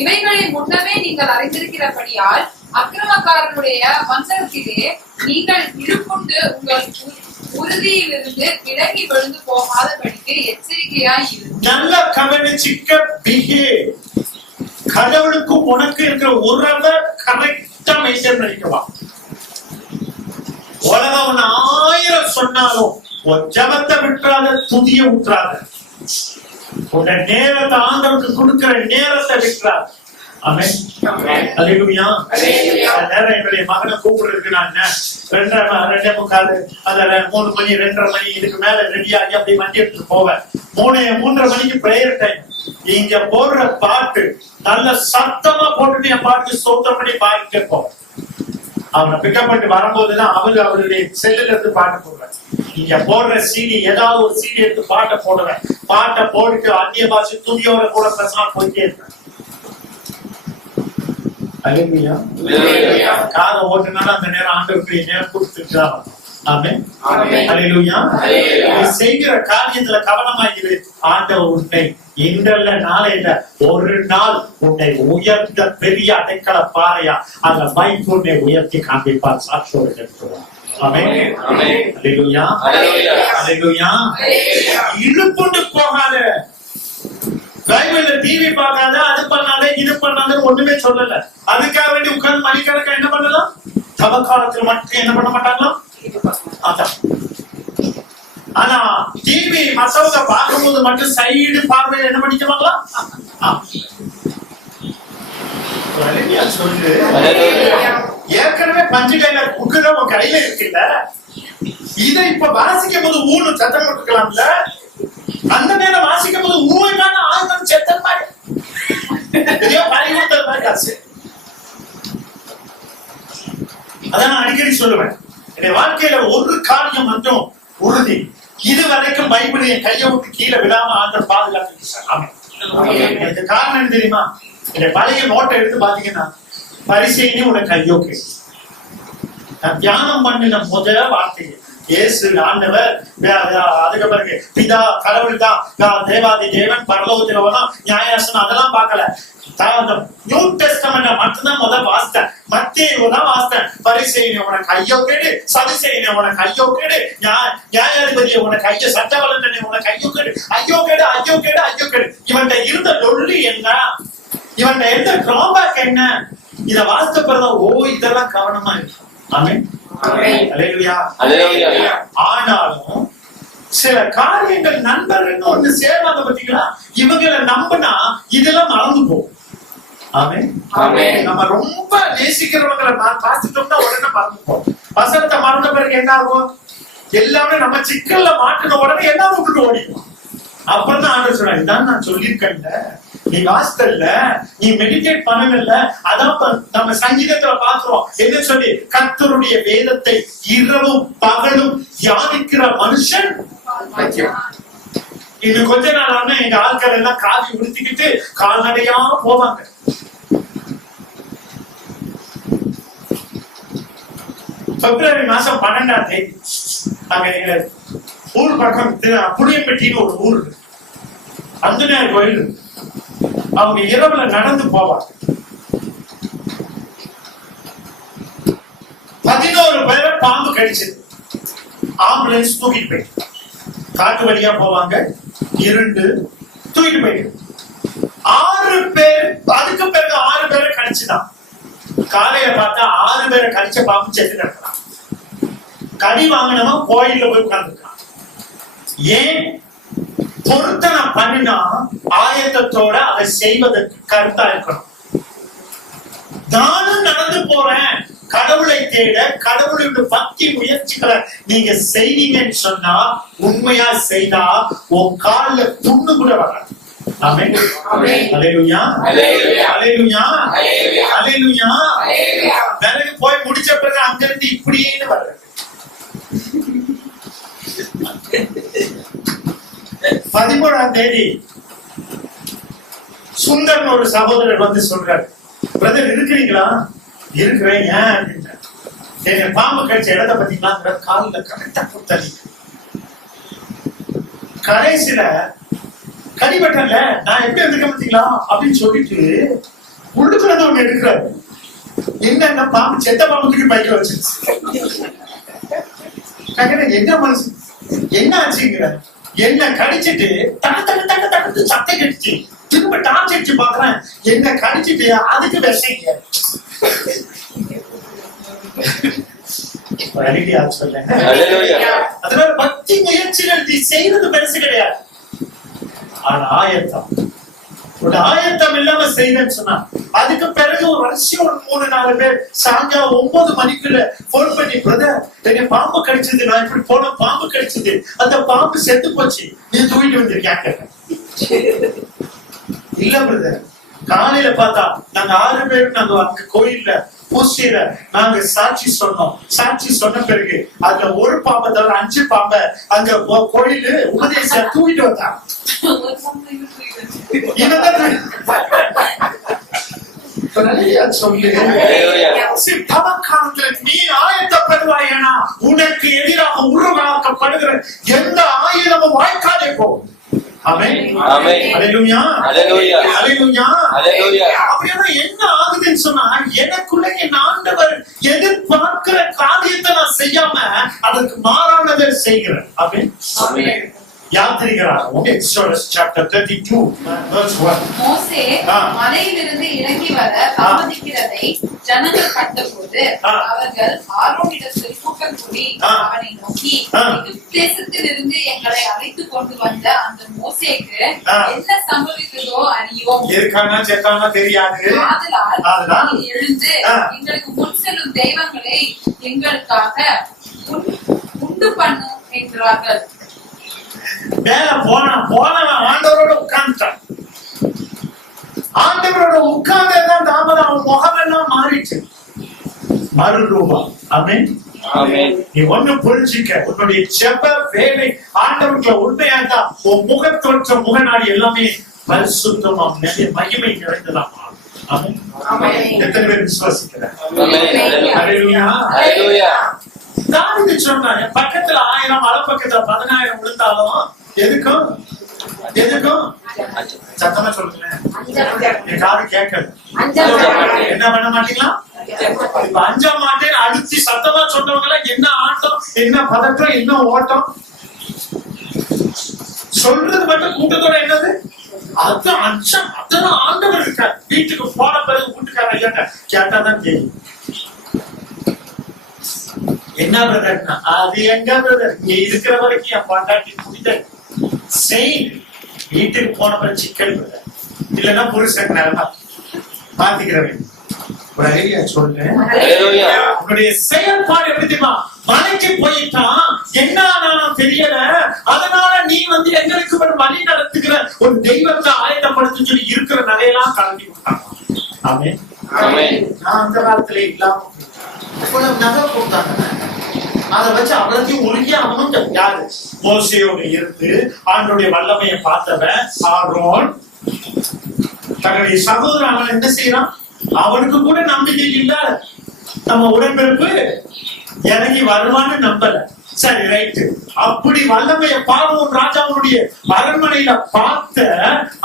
இவைகளை முன்னமே நீங்கள் அறிந்திருக்கிறபடியால் அக்கிரமக்காரனுடைய மந்திரத்திலே நீங்கள் இழுப்புண்டு உங்கள் உறுதியிலிருந்து விலகி விழுந்து போகாதபடிக்கு எச்சரிக்கையாய் இரு. நல்ல கவனிச்சுக்க. பிஹேவ். கடவுளுக்கும் உனக்கு இருக்கிற உறவை கரெக்டா மெயின்டைன் பண்ணிக்கவா. உலகம் 1000 சொன்னாலும் ஜபத்தை விட்டுறாத, துதிய விட்டுறாத, உன்ன நேரத்தை ஆண்டவருக்கு கொடுக்கிற நேரத்தை விட்டுறாத. ஆமென். அல்லேலூயா. நேரம் என்னுடைய மகனை கூப்பிடுறதுக்கு நான் 2:45 அதுல 3 மணி 2:30 மணி இதுக்கு மேல ரெடியாகி அப்படி வண்டி எடுத்துட்டு போவேன். 3:30 மணிக்கு பிரேயர் டைம். இங்க போடுற பாட்டு நல்ல சத்தமா போட்டுட்டு என் பாட்டு ஸ்தோத்திரம் பண்ணி பாட்டு கேட்போம். அவனை பிக்கப் பண்ணி வரும்போதுதான் அவருடைய செல்லுல இருந்து பாட்டு போடுவேன். இங்க போடுற சிடி ஏதாவது ஒரு சிடி எடுத்து பாட்டை போடுவேன். பாட்டை போட்டுட்டு அந்நிய பாஷை துதியோட கூட பேசலாம் போயிட்டே இருப்பேன். காதை ஓட்டுனாலும் அந்த நேரம் ஆண்டவருக்கு நேரம் கொடுத்துட்டு ஆமென். ஆமென். அல்லேலூயா. அல்லேலூயா. நீ செய்கிற காரியத்துல கவனமாயிரு. ஆண்டவர் உன்னை இன்றல்ல நாளையில ஒரு நாள் உன்னை உயர்ந்த பெரிய அடைக்கல பாறையா அந்த மைக்கு உன்னை உயர்த்தி காண்பிப்பார். சாட்சியோடு கேட்கிறோம். ஆமென். ஆமென். அல்லேலூயா. அல்லேலூயா. அல்லேலூயா. அல்லேலூயா. இழுப்புண்டு போகாத. பைபிள்ல டிவி பார்க்காத, அது பண்ணாத, இது பண்ணாதன்னு ஒண்ணுமே சொல்லல. அதுக்காக வேண்டி உட்கார்ந்து மணிக்கணக்கா என்ன பண்ணலாம்? தவக்காலத்தில் மட்டும் என்ன பண்ண மாட்டாங்களாம்? அதான். ஆனா டிவி மத்தவங்க பார்க்கும்போது மட்டும் சைடு பார்வையில என்ன பண்ணிக்குவாங்களா? சொல்லு. ஏற்கனவே பஞ்சு கையில புக்குதான் உன் கையில இருக்குல்ல, இதை இப்ப வாசிக்கும் போது ஊனு சத்தம் கொடுக்கலாம்ல. அந்த நேரம் வாசிக்கும் போது ஊமைக்கான ஆழ்ந்த செத்தல் மாதிரி பறிவுறுத்தல் மாதிரி ஆச்சு. அதான் நான் அடிக்கடி சொல்லுவேன், என் வாழ்க்கையில ஒரு காரியம் மட்டும் உறுதி, இதுவரைக்கும் பைபிள் என் கையை விட்டு கீழே விடாம ஆண்டவர் பாதுகாத்து. எனக்கு காரணம் என்ன தெரியுமா? என் பழைய நோட்டை எடுத்து பாத்தீங்கன்னா பரிசையினே உனக்கு கையோக்கு. நான் தியானம் பண்ணின முதல் வார்த்தை இயேசு ஆண்டவர், அதுக்கு பிறகு பிதா கடவுள் தான், தேவாதி தேவன், பரலோகத்தில் நியாயாசனம் அதெல்லாம் பார்க்கல. நியூ டெஸ்டமென்ட் மட்டும்தான் முதல் வாசித்தேன். மத்தேயு தான் வாசித்தேன். பரிசேயனே உனக்கு ஐயோ கேடு, சதுசேயனே உனக்கு ஐயோ கேடு, நியாயாதிபதியை உனக்கு ஐயோ, சட்டவல்லனே உனக்கு ஐயோ கேடு, ஐயோ கேடு, ஐயோ கேடு, ஐயோ கேடு. இவன்ட இருந்த லொல்லி என்ன, இவன்ட இருந்த டிராபேக் என்ன, இத வாசித்த பிறகு ஓ இதெல்லாம் கவனமா இருக்கும். ஆமென். அல்லேலூயா. அல்லேலூயா. ஆனாலும் சில காரியங்கள் நண்பர்கள் ஒண்ணு சேராத பத்தீங்களா, இவங்களை நம்பினா இதெல்லாம் மறந்து போகும். ஆமென். ஆமென். நம்ம ரொம்ப நேசிக்கிறவங்களை பார்த்துட்டோம்னா உடனே மறந்து போகும். வசனத்தை மறந்த பிறகு என்ன ஆகும்? எல்லாமே நம்ம சிக்கல்ல மாட்டின உடனே என்ன விட்டுட்டு ஓடிடும். அப்புறம் தான் ஆண்டவர் சொல்றாரு, இதான் நான் சொல்லியிருக்கேன்ல, நீ வாசித்தல்ல, நீ மெடிடேட் பண்ணல. அதான் நம்ம சங்கீதத்துல பாக்குறோம் என்ன சொல்லி, கர்த்தருடைய வேதத்தை இரவும் பகலும் தியானிக்கிற மனுஷன். இன்னும் கொஞ்ச நாள் ஆனா எங்க ஆட்கள் எல்லாம் காவி உடுத்திக்கிட்டு கால்நடையா போவாங்க. பிப்ரவரி மாசம் 12ஆம் தேதி அங்க எங்க ஊர் பக்கம் புளியம்பட்டின்னு ஒரு ஊர், அந்தனையார் கோயில். அவங்க இரவுல நடந்து போவாங்க. 11 பேரை பாம்பு கடிச்சது. ஆம்புலன்ஸ் தூக்கிட்டு போயிட்டு காட்டு வழியா போவாங்க, இருண்டு தூக்கிட்டு போயிட்டு 6 பேர். அதுக்கு பிறகு 6 பேரை கடிச்சுதான். காலையில பார்த்தா 6 பேரை கடிச்ச பாம்பு செத்து கிடக்கிறான். கடி வாங்கினவன் கோயில்ல போய் உட்கார்ந்துருக்கான். ஏன்? பொருத்தனை பண்ணினா ஆயத்தத்தோட அதை செய்வதற்கு கருத்தா இருக்கணும். நானும் நடந்து போறேன் கடவுளை தேட, கடவுளுடைய பக்தி முயற்சிகளை நீங்க செய்வீங்கன்னு சொன்னா, உண்மையா செய்தா உன் கால்ல புண்ணு கூட வராது. ஆமென். அல்லேலூயா. அல்லேலூயா. அல்லேலூயா. அல்லேலூயா. அல்லேலூயா. பிறகு போய் முடிச்ச பிறகு அங்கிருந்து இப்படியே வர்றது. 13ஆம் தேதி சுந்தர் ஒரு சகோதரர் வந்து சொல்றாரு, பிரதர் இருக்கிறீங்களா? இருக்கிறேன். ஏன் அப்படின்ற, எங்க பாம்பு கடிச்ச இடத்தை பத்தீங்களா? காலில கரெக்டா குத்தலி. கடைசியில கடிபட்டல, நான் எப்படி எடுக்க பார்த்தீங்களா அப்படின்னு சொல்லிட்டு உள்ளுக்குள்ள ஒண்ணு எடுக்கிறாரு. என்னன்னா பாம்பு, செத்த பாம்புக்கு பைக்கில் வச்சிருச்சு. என்ன மனசு என்ன ஆச்சுங்கிற, என்ன கடிச்சிட்டு தக்க தக்க தக்க தக்க சத்தம் கடிச்சு திரும்ப டார்ச் அடிச்சு பாக்குறேன், என்ன கடிச்சிட்டு அதுக்கு விஷங்க. அதனால பக்தி முயற்சிகள் நீ செய்யறது பெருசு கிடையாது. ஆனா ஆயத்தம், ஒரு ஆயத்தம் இல்லாம செய்யணும்னு சொன்னா, அதுக்கு பிறகு ஒரு வருஷம் ஒரு 3-4 பேர் சாயங்காலம் 9 மணிக்குள்ள போன் பண்ணி, பிரதர் என்ன பாம்பு கடிச்சது, நான் இப்படி போன பாம்பு கடிச்சது, அந்த பாம்பு செத்து போச்சு, நீ தூக்கிட்டு வந்திருக்கியா? இல்ல பிரதர், காலையில பார்த்தா நாங்க 6 பேரும் நாங்க அங்க கோயில்ல பூசியில நாங்க சாட்சி சொன்னோம். சாட்சி சொன்ன பிறகு அதுல ஒரு பாம்பை தவிர 5 பாம்பை அங்க கோயிலு உபதேச தூக்கிட்டு வந்தான். சொல்லு, நீ ஆயத்தப்படுவாயனா உனக்கு உனக்கு எதிராக உருவாக்கப்படுகிற எந்த ஆயுதமும் வாய்க்காதே போகும். ஆமென். ஆமென். அல்லேலூயா. அல்லேலூயா. அல்லேலூயா. அல்லேலூயா. அப்படின்னா என்ன ஆகுதுன்னு சொன்னா, எனக்குள்ள என் ஆண்டவர் எதிர்பார்க்கிற காரியத்தை நான் செய்யாம அதற்கு மாறானதை செய்கிறேன். ஆமென். ஆமென். யாத்திரிகராகவும் எக்ஸோடஸ் சாப்டர் 32 verse 1. மோசே மலையிலிருந்து இறங்கி வர தாமதிக்கிறதை ஜனங்கள் கண்டபோது அவர்கள் ஆரோனிடத்தில் கூட்டம் கூடி அவனை நோக்கி, எகிப்து தேசத்திலிருந்து எங்களை அழைத்து கொண்டு வந்த அந்த மோசேக்கு என்ன சம்பவித்ததோ அறியோம். இருக்கானா செத்தானா தெரியாது. ஆதலால் நீ எழுந்து எங்களுக்கு முன் செல்லும் தெய்வங்களை எங்களுக்காக உண்டு பண்ணும் என்றார்கள். மேல போனவன் ஆண்டவரோட உட்கார்ந்துட்டான். ஆண்டவரோட உட்கார்ந்ததான் தாமதம். அவன் முகமெல்லாம் மாறிச்சு, மறுரூபம். ஆமென். ஆமென். நீ ஒண்ணு புரிஞ்சுக்க, உன்னுடைய ஜெப வேலை ஆண்டவருக்குள்ள உண்மையா இருந்தா உன் முகத்தோற்ற முகநாடி எல்லாமே பரிசுத்தமா மகிமை நிறைந்ததான். ஆமென். எத்தனை பேர் விசுவாசிக்கிறார்? அல்லேலூயா. அல்லேலூயா. தாவீது சொன்னான், பக்கத்துல 1000 பக்கத்துல 10000 விழுந்தாலும் எதுக்கும் சத்தமா சொல்லுங்களேன். என் காது கேட்கல. என்ன பண்ண மாட்டீங்களா? இப்ப அஞ்ச மாட்டேன்னு அடிச்சு சத்தமா சொன்னவங்க என்ன ஆட்டம், என்ன பதற்றம், என்ன ஓட்டம். சொல்றது மட்டும் கூட்டத்தோட என்னது? அதான் அஞ்சம். அதெல்லாம் ஆண்டவர் இருக்கார். வீட்டுக்கு போன பிறகு வீட்டுக்கார ஐயாட்ட கேட்டாதான் தெரியும். என்ன பிரதர்னா, அது எங்க பிரதர், இங்க இருக்கிற வரைக்கும் என் பாண்டாட்டி புரித செயின். வீட்டுக்கு போன பிறகு சிக்கல் பிரதர், இல்லன்னா புருஷன் நிலமா பாத்துக்கிறவன். ஒரு ஐடியா சொல்றேன். உன்னுடைய செயல்பாடு எப்படி தெரியுமா? மலைக்கு போயிட்டான், என்ன ஆனாலும் தெரியல, அதனால நீ எங்களுக்கு ஒரு வழி நடத்துகிற ஒரு தெய்வத்தை ஆயத்தப்படுத்த சொல்லி இருக்கிற நகையெல்லாம் கலந்து கொடுத்தாங்க. ஆமென். நான் அந்த காலத்துல இல்லாம இவ்வளவு நகை கொடுத்தாங்க. அதை வச்சு அவ்வளத்தையும் ஒழுங்கியா அவனும் யாரு? மோசேயோட இருந்து ஆண்டோடைய வல்லமையை பார்த்தவன் ஆரோன். தன்னுடைய சகோதரன் அவன் என்ன செய்யறான்? அவனுக்கு கூட நம்பிக்கை இல்ல. நம்ம உடன்பிறப்பு இறங்கி வருவான்னு நம்பல. சரி, ரைட். அப்படி வல்லமைய பார்வோன் ராஜாவுடைய அரண்மனையில பார்த்த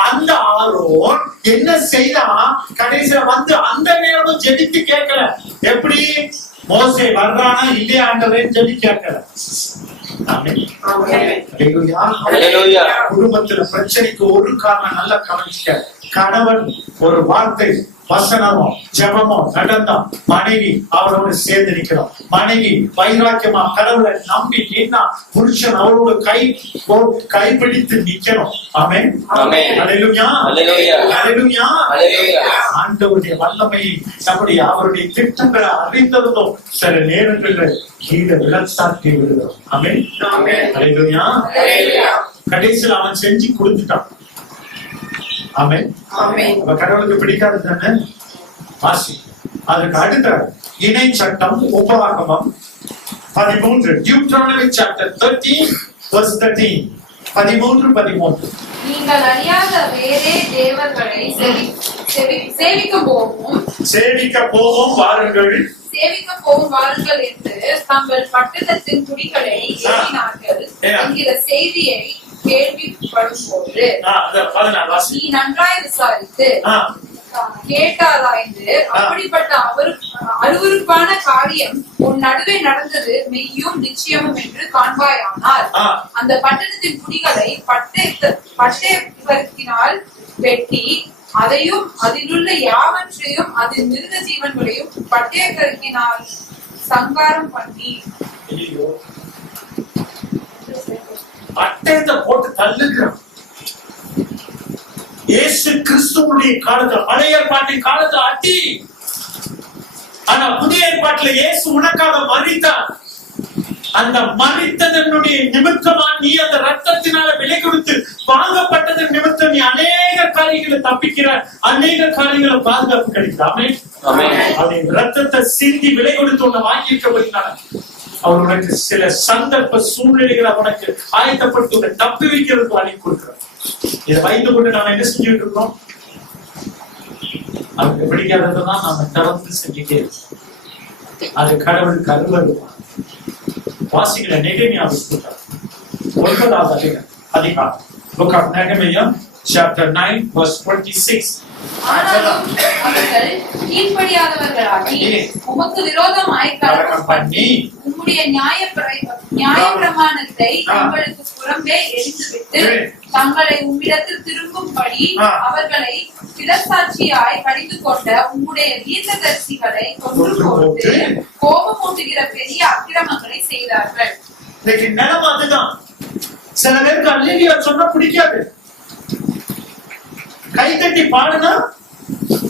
அந்த ஆரோன் என்ன செய்தான்? கடைசியில அந்த நேரமும் ஜெபித்து கேட்கல. எப்படி? மோசே வர்றானா இல்லையா ஆண்டவரேன்னு சொல்லி கேட்கல. குடும்பத்துல பிரச்சனைக்கு ஒரு காரணம் நல்லா கவனிச்சுக்க. கணவன் ஒரு வார்த்தை வசனமோ ஜெபமோ நடந்தா மனைவி அவரோடு சேர்ந்து நிற்கிறோம். மனைவி வைராக்கியமா கடவுளை நம்பி நின்னா புருஷன் அவரோடு கைப்பிடித்து நிக்கணும். ஆமென். அல்லேலூயா. அல்லேலூயா. ஆண்டவருடைய வல்லமையை நம்முடைய அவருடைய திட்டங்களை அறிந்ததும் சில நேரங்களில் கீழே விளக்காட்டி விடுகிறோம். ஆமென். அல்லேலூயா. கடைசியில் அவன் செஞ்சு கொடுத்துட்டான். ஆமென். அப்ப கடவுளுக்கு பிடிக்காது தானே? வாசி. அதுக்கு அடுத்த இணை சட்டம் உபவாகமம் 13. Deuteronomy chapter 13 verse 13. 13. நீங்கள் அறியாத வேறே தேவர்களை சேவிக்க போவோம் வாருங்கள் என்று தங்கள் பட்டணத்தின் குடிகளை ஏறினார்கள் என்கிற செய்தியை கேள்விப்படும் போது நீ நன்றாய் விசாரித்து கேட்டாராய்ந்து அப்படிப்பட்ட அருவருப்பான காரியம் உன் நடுவே நடந்தது மெய்யும் நிச்சயமும் என்று காண்பாயானால் அந்த பட்டணத்தின் குடிகளை பட்டயத்தினால் வெட்டி அதையும் அதிலுள்ள யாவற்றையும் அதில் மிருக ஜீவன்களையும் பட்டயக்கருக்கினால் சங்காரம் பண்ணி பட்டயத்தை போட்டு தள்ளுகிறான். இயேசு கிறிஸ்துவுடைய காலத்துல, பழைய ஏற்பாட்டின் காலத்துல அடி. ஆனா புதிய ஏற்பாட்டுல இயேசு உனக்காக மரித்தார். அந்த மரித்ததனுடைய நிமித்தமா நீ அந்த ரத்தத்தினால விலை கொடுத்து வாங்கப்பட்டதன் நிமித்தம் நீ அநேக காரியங்களை தப்பிக்கிற, அநேக காரியங்களை பாதுகாப்பு கிடைக்கிறாமே. ரத்தத்தை சிந்தி விலை கொடுத்து உன்னை வாங்கி இருக்க அவர் உனக்கு சில சந்தர்ப்ப சூழ்நிலைகளை உனக்கு ஆயத்தப்படுத்தி உன்னை தப்பி வைக்கிறதுக்கு வழி கொடுக்கிறார். இதை வைத்து கொண்டு நாம என்ன செஞ்சுட்டு இருக்கோம்? அவருக்கு பிடிக்காததான் நாம திறந்து செஞ்சுட்டே இருக்கோம். அது கடவுளுக்கு அருவருப்பான். வாசிக்கிற நெகேமியாவின் புத்தகம் 9வது அதிகாரம். Book of Nehemiah, chapter 9, verse 26. ஆனாலும் அவர்கள் கீழ்ப்படியாதவர்களாகி உமக்கு விரோதமாய் கலகம் பண்ணி உம்முடைய நியாயப்பிரமாணத்தை எங்களுக்கு புறம்பே எரிந்துவிட்டு தங்களை உம்மிடத்தில் திரும்பும்படி அவர்களை பிறசாட்சியாய் கடிந்து கொண்ட உம்முடைய தீர்க்கதரிசிகளை கொன்று போட்டு கோபமூட்டுகிற பெரிய அக்கிரமங்களை செய்தார்கள். இன்னைக்கு நிலைமை அதுதான். சில பேருக்கு அல்லேலூயா சொன்னா பிடிக்காது, கை தட்டி பாடுனா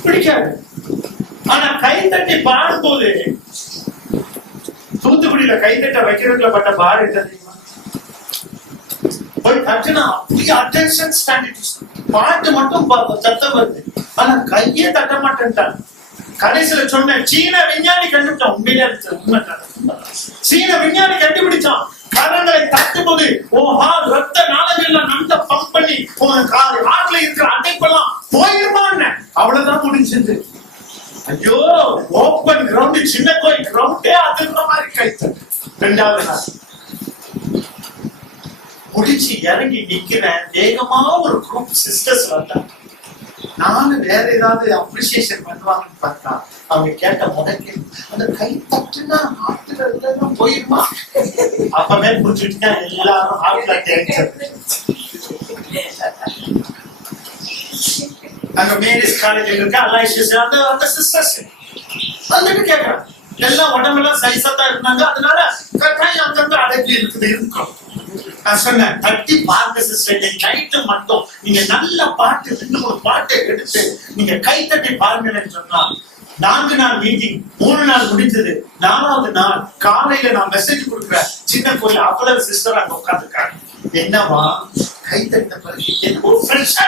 பிடிக்காது. ஆனா கை தட்டி பாடும்போது தூத்துக்குடியில கை தட்ட வைக்கிறதுல பட்ட பாடு என்ன தெரியுமா? போய் தட்டுனா அப்படியே அட்டென்ஷன் ஸ்டாண்டிங், பாட்டு மட்டும் சத்தம் வருது, ஆனா கையே தட்ட மாட்டேன்ட்டான். கடைசியில சொன்ன சீன விஞ்ஞானி கண்டுபிடிச்சான். உண்மையிலே உண்மை, சீன விஞ்ஞானி கண்டுபிடிச்சான். கரங்களை தட்டும் போது ரத்த நாளங்கள்லாம் நல்லா பம்ப் பண்ணி ஹார்ட்ல இருக்கிற அடைப்பெல்லாம் போயிருமான்னு, அவ்வளவுதான் முடிஞ்சது. ஐயோ, ஓப்பன் கிரவுண்ட், சின்ன கோயில் கிரவுண்டே அதிர்ற மாதிரி கைத்தது. 2வது நாள் முடிச்சு இறங்கி நிக்கிறேன். வேகமா ஒரு குரூப் சிஸ்டர்ஸ் வந்தாங்க. நானும் வேற ஏதாவது அப்ரிசியேஷன் பண்ணுவாங்கன்னு பார்த்தா அவங்க கேட்ட முதல்ல அந்த கை தட்டுனா ஹார்ட்ல போயிருமா? அப்பவே புரிஞ்சுட்டா எல்லாரும் ஹார்ட்ல தேய்ச்சது. அங்க மேரிஸ் காலேஜ் இருக்கு, அலைஷியஸ் அந்த சிஸ்டர்ஸ் வந்துட்டு கேட்கறாங்க. எல்லாம் உடம்பெல்லாம் சைஸா இருந்தாங்க, அதனால கட்டாயம் அங்கங்க அடக்கி இருக்கும். நான் சொன்னேன், தட்டி பாருங்க சிஸ்டர், நைட்டு மட்டும் நீங்க நல்ல பாட்டு 2-3 பாட்டை எடுத்து நீங்க கை தட்டி பாருங்கன்னு சொன்னா 4 நாள் மீட்டிங், 3 நாள் முடிஞ்சது. 4வது நாள் காலையில நான் மெசேஜ் கொடுக்குறேன். சின்ன கோயில் அவ்வளவு சிஸ்டர் அங்க உட்காந்துருக்காங்க. என்னவா கை தட்ட பிறகு ஒரு ஃப்ரெஷ்ஷா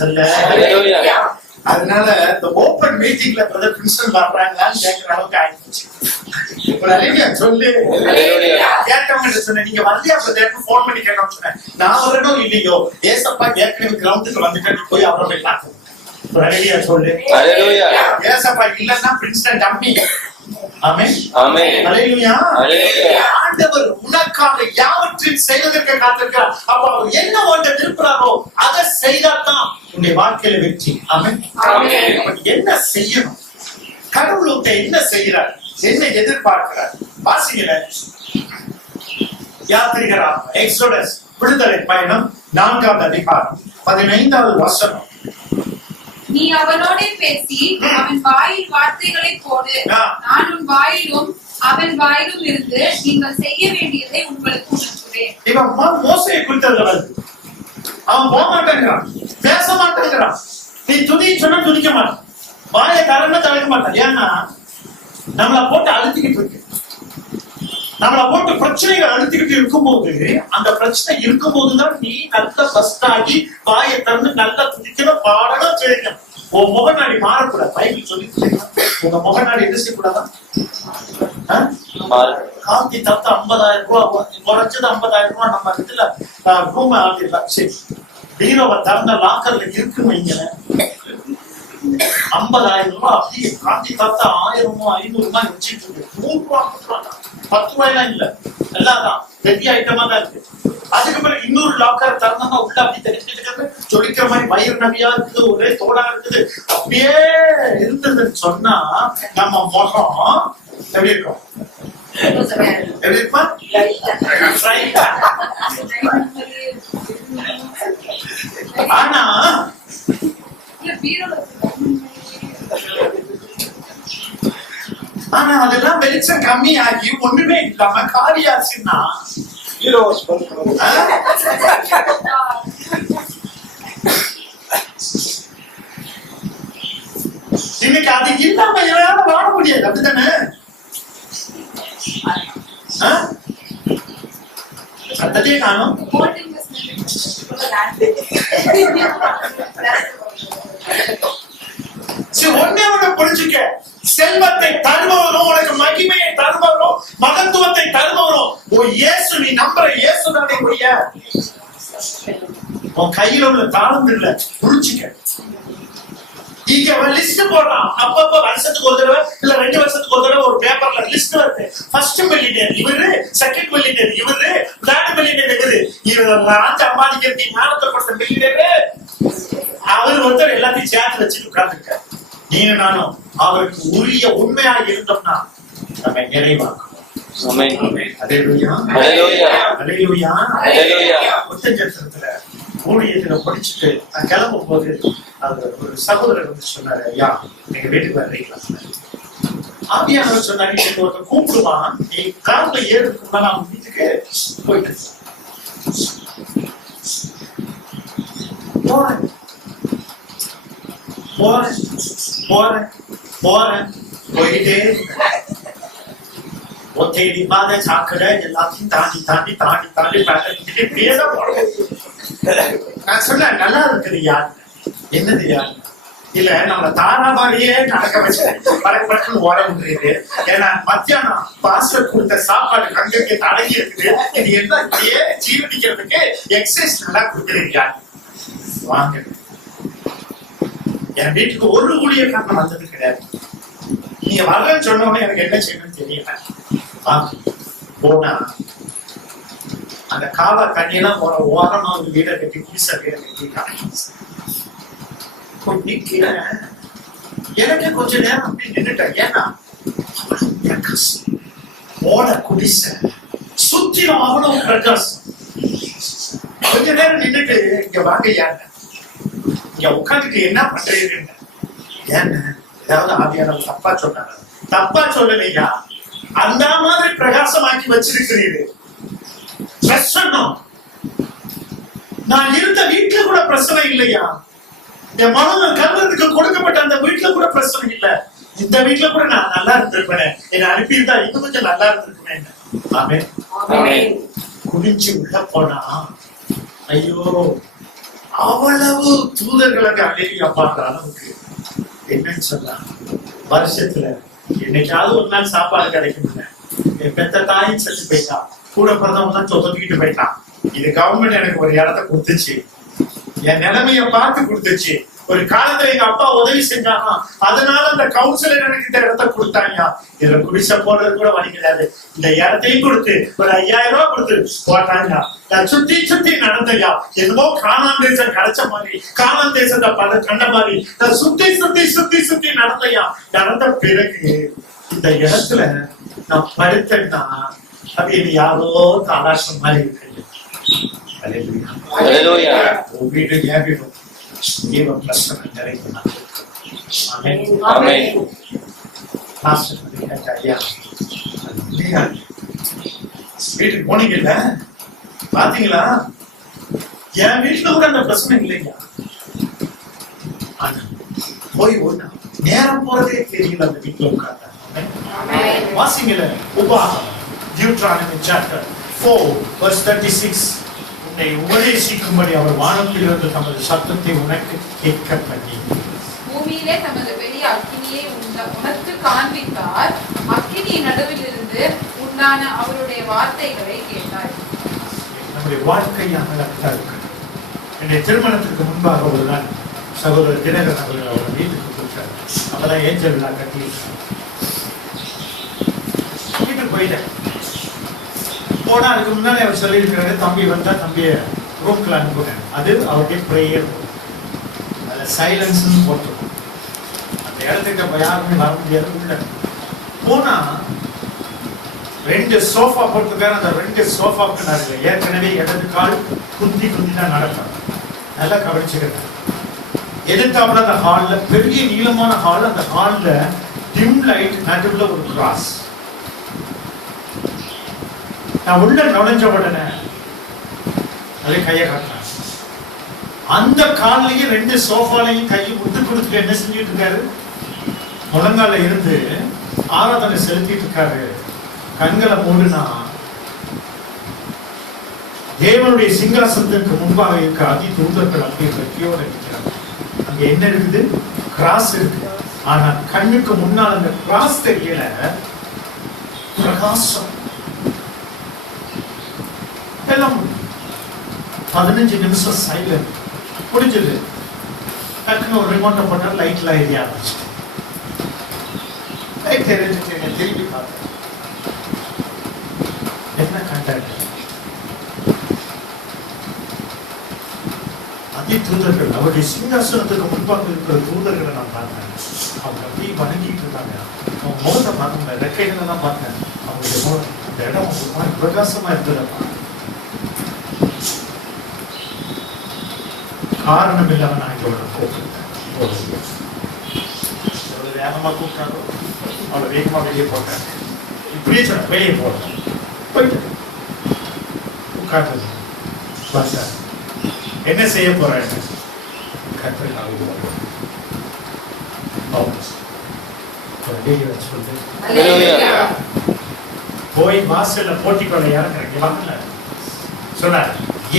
சொல்ல. அதனால இந்த ஓபன் மீட்டிங்ல பிரதர் பிரின்சிபல் வர்றாங்களான்னு கேட்கிற அளவுக்கு ஆயிடுச்சு. சொல்லு கேட்டவங்க சொன்னேன், நீங்க வரலையா பிரதர் போன் பண்ணி கேட்டோம்னு சொன்னேன். நான் வரணும் இல்லையோ, ஏசப்பா ஏற்கனவே கிரவுண்டுக்கு வந்துட்டு போய் அப்புறம் போய் பார்க்கணும். சொல்லு ஏசப்பா இல்லன்னா பிரின்சிபல் டம்மி. ஆமென் ஆமென் ஹல்லேலூயா. ஆண்டவர் உனக்காக யாவற்றையும் செய்வதற்கு காத்திருக்கிறார். அப்ப அவர் என்ன ஒன்றை விரும்புறாரோ அதை செய்தாதான் உன்னுடைய வாழ்க்கையில வெற்றி. ஆமென் ஆமென். என்ன செய்யணும்? கடவுளுக்கு என்ன செய்கிறார், என்ன எதிர்பார்க்கிறார்? வாசிங்கள யாத்திரிகரா எக்ஸோடஸ் விடுதலை பயணம் 4வது அதிகாரம் 15வது வசனம். நீ அவனோட பேசி அவன் வாயில் வார்த்தைகளை போடு, நான் உன் வாயிலும் அவன் வாயிலும் இருந்து நீங்கள் செய்ய வேண்டியதை உங்களுக்கு உணர்த்துவேன். இவன் மோசையை குறித்ததுல வருது. அவன் போக மாட்டேங்கிறான், பேச மாட்டேங்கிறான். நீ துணி சொன்னா துணிக்க மாட்டான், வாயை தரன்னா தவிர மாட்டான். ஏன்னா நம்மளை போட்டு அழுத்திக்கிட்டு இருக்கு, நம்மளை போட்டு பிரச்சனைகள் அழுத்திக்கிட்டு இருக்கும்போது, அந்த பிரச்சனை இருக்கும்போதுதான் நீ நல்ல பஸ்ட் ஆகி வாயை திறந்து நல்லா துணிக்கணும், பாடணும், செய்யணும். உன் முகநாடி மாறக்கூடாது. பைபிள் சொல்லி உங்க முகநாடி என்ன செய்யக்கூடாதான்? காந்தி தத்து 50,000 ரூபாய், குறைச்சது 50,000 ரூபாய் நம்ம இதுல ரூம் ஆகிடலாம். சரி, பீரோவை திறந்த லாக்கர்ல இருக்கு வைங்க, 50,000 ரூபாய் அப்படியே காந்தி தத்து 1000 ரூபாய் 500 ரூபாய் வச்சுட்டு இருக்கு. 100 ரூபாய் 10 ரூபாய்லாம் இல்ல, எல்லாதான் பெரிய ஐட்டமா தான் இருக்கு. அதுக்கு பிறகு இன்னொரு லாக்கர் திறந்தா உள்ள அப்படி தெரிஞ்சுட்டு ஜொலிக்கிற மாதிரி வயிறு நவியா இருக்குது, ஒரே தோடா இருக்குது. அப்படியே இருந்ததுன்னு சொன்னா நம்ம முகம் எப்படி இருக்கும்? எப்படி இருப்பா? ஆனா ஆனா அதெல்லாம் வெளிச்சம் கம்மியாகி ஒண்ணுமே இல்லாம காரியாச்சுன்னா இன்னைக்கு அது இல்லாம யாராலும் வாழ முடியாது. அப்படித்தானே? சத்தத்தையே காணும். ஒன்னே ஒண்ணு புரிஞ்சுக்க, செல்வத்தை தருபவரும் உனக்கு மகிமையை தருபவரும் மகத்துவத்தை தருபவரும் இயேசு. நீ நம்புற இயேசு தானே புரிய. உன் கையில உள்ள தாளம் இல்ல, புரிஞ்சுக்க. இங்க லிஸ்ட் போடுறான். அப்பப்ப வருஷத்துக்கு ஒரு தடவை இல்ல 2 வருஷத்துக்கு ஒரு தடவை ஒரு பேப்பர்ல லிஸ்ட் வருது. ஃபர்ஸ்ட் மில்லியனர் இவரு, செகண்ட் மில்லியனர் இவரு, தேர்ட் மில்லியனர் இவரு. இவரெல்லாம் சம்பாதிக்கிறதுக்கு ஞானத்தை கொடுத்த மில்லியனர் அவர் ஒருத்தர் எல்லாத்தையும் சேர்த்து வச்சுட்டு உட்கார்ந்துருக்காரு. நீங்க நானும் அவருக்கு உரிய உண்மையா இருந்தோம்னா நம்ம நிறைவாக்கும். ஒட்டஞ்சத்திரத்துல ஊழியத்துல படிச்சுட்டு நான் கிளம்பும் போது அது ஒரு சகோதரர் வந்து சொன்னாரு, ஐயா எங்க வீட்டுக்கு வர்றீங்களா? ஆவியானவர் சொன்னாரு, ஒருத்தர் கூப்பிடுவான், நீ கார்ல ஏறதுக்கு முன்னால அவன் வீட்டுக்கு போயிட்டு போறேன் போயிட்டே ஒத்தையடி பாதை சாக்கடை எல்லாத்தையும் தாண்டி இப்படியேதான் போறேன். நான் சொன்னேன், நல்லா இருக்குது யாரு? என்னது யாரு? இல்ல நம்மள தாராபாரியே நடக்க வச்சு படக்குன்னு ஓட முடியுது. ஏன்னா மத்தியானம் பாஸ்டர் கொடுத்த சாப்பாடு கண்களுக்கு தடங்கி இருக்குது. இது என்ன ஜீவனிக்கிறதுக்கு எக்ஸசைஸ் நல்லா கொடுக்குறீங்க. வாங்க, என் வீட்டுக்கு ஒரு ஊழியக்காரன் வந்தது கிடையாது. நீங்க வரலன்னு சொன்ன உடனே எனக்கு என்ன செய்யணும்னு தெரியல. போனா அந்த காவா தண்ணியெல்லாம் போற ஓரமா ஒரு வீடை கட்டி குடிசை வீடை கட்டி எனக்கு கொஞ்ச நேரம் அப்படி நின்றுட்டேன். ஏன்னா ஓட குடிசை சுத்திலும் அவ்வளவு பிரகாசம். கொஞ்ச நேரம் நின்றுட்டு இங்க வாங்க ஏன் இங்க உட்காந்துட்டு என்ன பண்றீங்க? ஏன்னு ஏதாவது ஆவியானவர் தப்பா சொன்னாங்க? தப்பா சொல்லலையா? அந்த மாதிரி பிரகாசமாக்கி வச்சிருக்கிறீர்கள். நான் இருந்த வீட்டுல கூட பிரச்சனை இல்லையா? என் மகன் கல்வத்துக்கு கொடுக்கப்பட்ட அந்த வீட்டுல கூட பிரச்சனை இல்ல. இந்த வீட்டுல கூட நான் நல்லா இருந்திருப்பேன். என்னை அனுப்பியிருந்தா இன்னும் கொஞ்சம் நல்லா இருந்திருப்பேன். குடிச்சு உள்ள போனா ஐயோ அவ்வளவு தூதர்கள் அங்க அழகியா பாக்குற அளவுக்கு என்னன்னு சொன்னா, வருஷத்துல என்னைக்காவது ஒரு நாள் சாப்பாடு கிடைக்கும். என் பெத்த தாயும் செத்து போயிட்டான், கூட பிறந்தவங்க தான் சொத்துக்கிட்டு போயிட்டான். இது கவர்மெண்ட் எனக்கு ஒரு இடத்த கொடுத்துச்சு, என் நிலைமைய பார்த்து கொடுத்துச்சு. ஒரு காலத்துல எங்க அப்பா உதவி செஞ்சாங்க, அதனால அந்த கவுன்சிலர் எனக்கு இந்த இடத்த கொடுத்தாங்க. இதுல குடிசை போடுறது கூட வழி கிடையாது. இந்த இடத்தையும் கொடுத்து ஒரு 5000 ரூபாய் கொடுத்து போட்டாங்க. நான் சுத்தி சுத்தி நடந்தையா, என்னமோ காணான் தேசம் கிடைச்ச மாதிரி, காணான் தேசத்தை பல கண்ட மாதிரி நான் சுத்தி சுத்தி சுத்தி சுத்தி நடந்தையா. நடந்த பிறகு இந்த இடத்துல நான் படுத்தேன்னா அது எனக்கு யாரோ தாராசம் மாதிரி இருக்கு. வீடு ஏன் வீடும் ஜீவ பிரசனம் நிறைந்தது. வீட்டுக்கு போனீங்கல்ல, பாத்தீங்களா? என் வீட்டுல கூட அந்த பிரச்சனை இல்லையா? போய் ஒண்ணு நேரம் போறதே தெரியல. அந்த வீட்டுல உட்கார்ந்து வாசிங்கள Deuteronomy chapter 4 verse 36. உன்னை உபதேசிக்கும்படி அவர் வானத்திலிருந்து தமது சத்தத்தை உனக்கு கேட்க பண்ணி பூமியிலே தமது பெரிய அக்கினியை உனக்கு காண்பித்தார். அக்கினி நடுவிலிருந்து உண்டான அவருடைய வார்த்தைகளை கேட்டார். நம்முடைய வாழ்க்கையாக இருக்கு. என்னுடைய திருமணத்திற்கு முன்பாக ஒரு நாள் சகோதரர் தினகரன் அவர்கள் அவர் வீட்டுக்கு போயிட்டார். அப்பதான் ஏஞ்சல் விழா கட்டி வீட்டுக்கு போயிட்டேன். போனா அதுக்கு முன்னாடி அவர் சொல்லியிருக்கிறாரு, தம்பி வந்தா தம்பிய ரூம்ல அனுப்புறேன். அது அவருடைய பிரேயர். அதுல சைலன்ஸ் போட்டிருக்கோம். அந்த இடத்துக்கு யாருமே வர முடியாது. உள்ள போனா 2 சோஃபா போட்டிருக்காரு. அந்த 2 சோஃபாவுக்கு நான் ஏற்கனவே இடது கால் குந்தி தான் நடப்பேன். நல்லா கவனிச்சுக்கிறேன். எதிர்த்தாப்புல அந்த ஹால்ல பெரிய நீளமான ஹால். அந்த ஹால்ல டிம் லைட், நடுவுல ஒரு கிராஸ். நான் உள்ள நுழைஞ்ச உடனே அதே கையை காட்டினேன். அந்த காலையும் 2 சோஃபாலையும் கையை முட்டு கொடுத்துட்டு என்ன செஞ்சுட்டு இருக்காரு? முழங்கால இருந்து ஆராதனை செலுத்திட்டு இருக்காரு. கண்களை மூடுனா தேவனுடைய சிங்காசனத்திற்கு முன்பாக இருக்க அதி தூதர்கள் அப்படியே வெற்றியோட இருக்கிறாங்க. அங்க என்ன இருக்குது? கிராஸ் இருக்கு. ஆனா கண்ணுக்கு முன்னால் அந்த கிராஸ் தெரியல, பிரகாசம். 15 நிமிஷம் சைலண்ட் முடிஞ்சது. டக்குன்னு ஒரு ரிமோட்டை போட்டா லைட்ல எரிய ஆரம்பிச்சு. லைட் எரிஞ்சிட்டு திரும்பி பார்த்தேன். என்ன கண்டாங்க? அதி தூதர்கள், அவருடைய சிங்காசனத்துக்கு முன்பாக இருக்கிற தூதர்களை நான் பார்த்தேன். அவங்க அப்படியே வணங்கிட்டு இருக்காங்க. அவங்க முகத்தை பார்க்க ரெக்கைகளை தான் பார்த்தேன். அவங்களுடைய முகம், அந்த இடம் ஒரு மாதிரி பிரகாசமா இருந்ததப்பா. காரணம் இல்லாம நான் இவரோட கூப்பிட்டேன். எவ்வளவு வேகமா கூப்பிட்டாரோ அவ்வளவு வேகமா வெளியே போட்டாங்க. இப்படியே சொன்ன வெளியே போட்டேன். போயிட்டு உட்கார்ந்து பார்த்தேன். என்ன செய்ய போறேன்? போய் வாசல்ல போட்டிக்கொள்ள இறங்குறேன். சொன்னார்,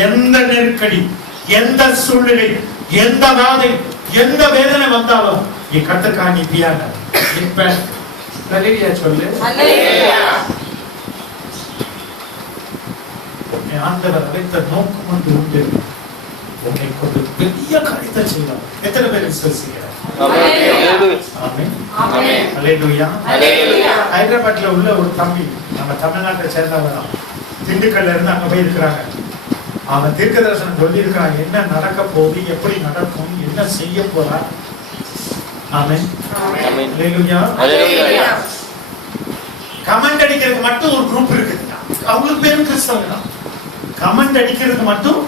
எந்த நெருக்கடி, எந்த சூழ்நிலை, எந்த வாதை, எந்த வேதனை வந்தாலும் நீ கத்துக்கா, நீ பியாங்க. இப்ப சொல்லு, ஆண்டவர் அழைத்த நோக்கம் ஒன்று உண்டு. உன்னை கொண்டு பெரிய காரியத்தை செய்யலாம். எத்தனை பேர் விசுவாசிக்கிறார்? ஹைதராபாத்ல உள்ள ஒரு தம்பி, நம்ம தமிழ்நாட்டை சேர்ந்தவன், திண்டுக்கல்ல இருந்து அங்க போய் இருக்கிறாங்க. அவன் தீர்க்க தரிசனம் சொல்லி இருக்கிறான். என்ன நடக்க போகுது, எப்படி நடக்கும், என்ன செய்ய போறா. ஆமென். கமெண்ட் அடிக்கிறதுக்கு மட்டும் ஒரு குரூப் இருக்குது. அவங்களுக்கு பேரும் கிறிஸ்தவங்க தான். கமெண்ட் அடிக்கிறதுக்கு மட்டும்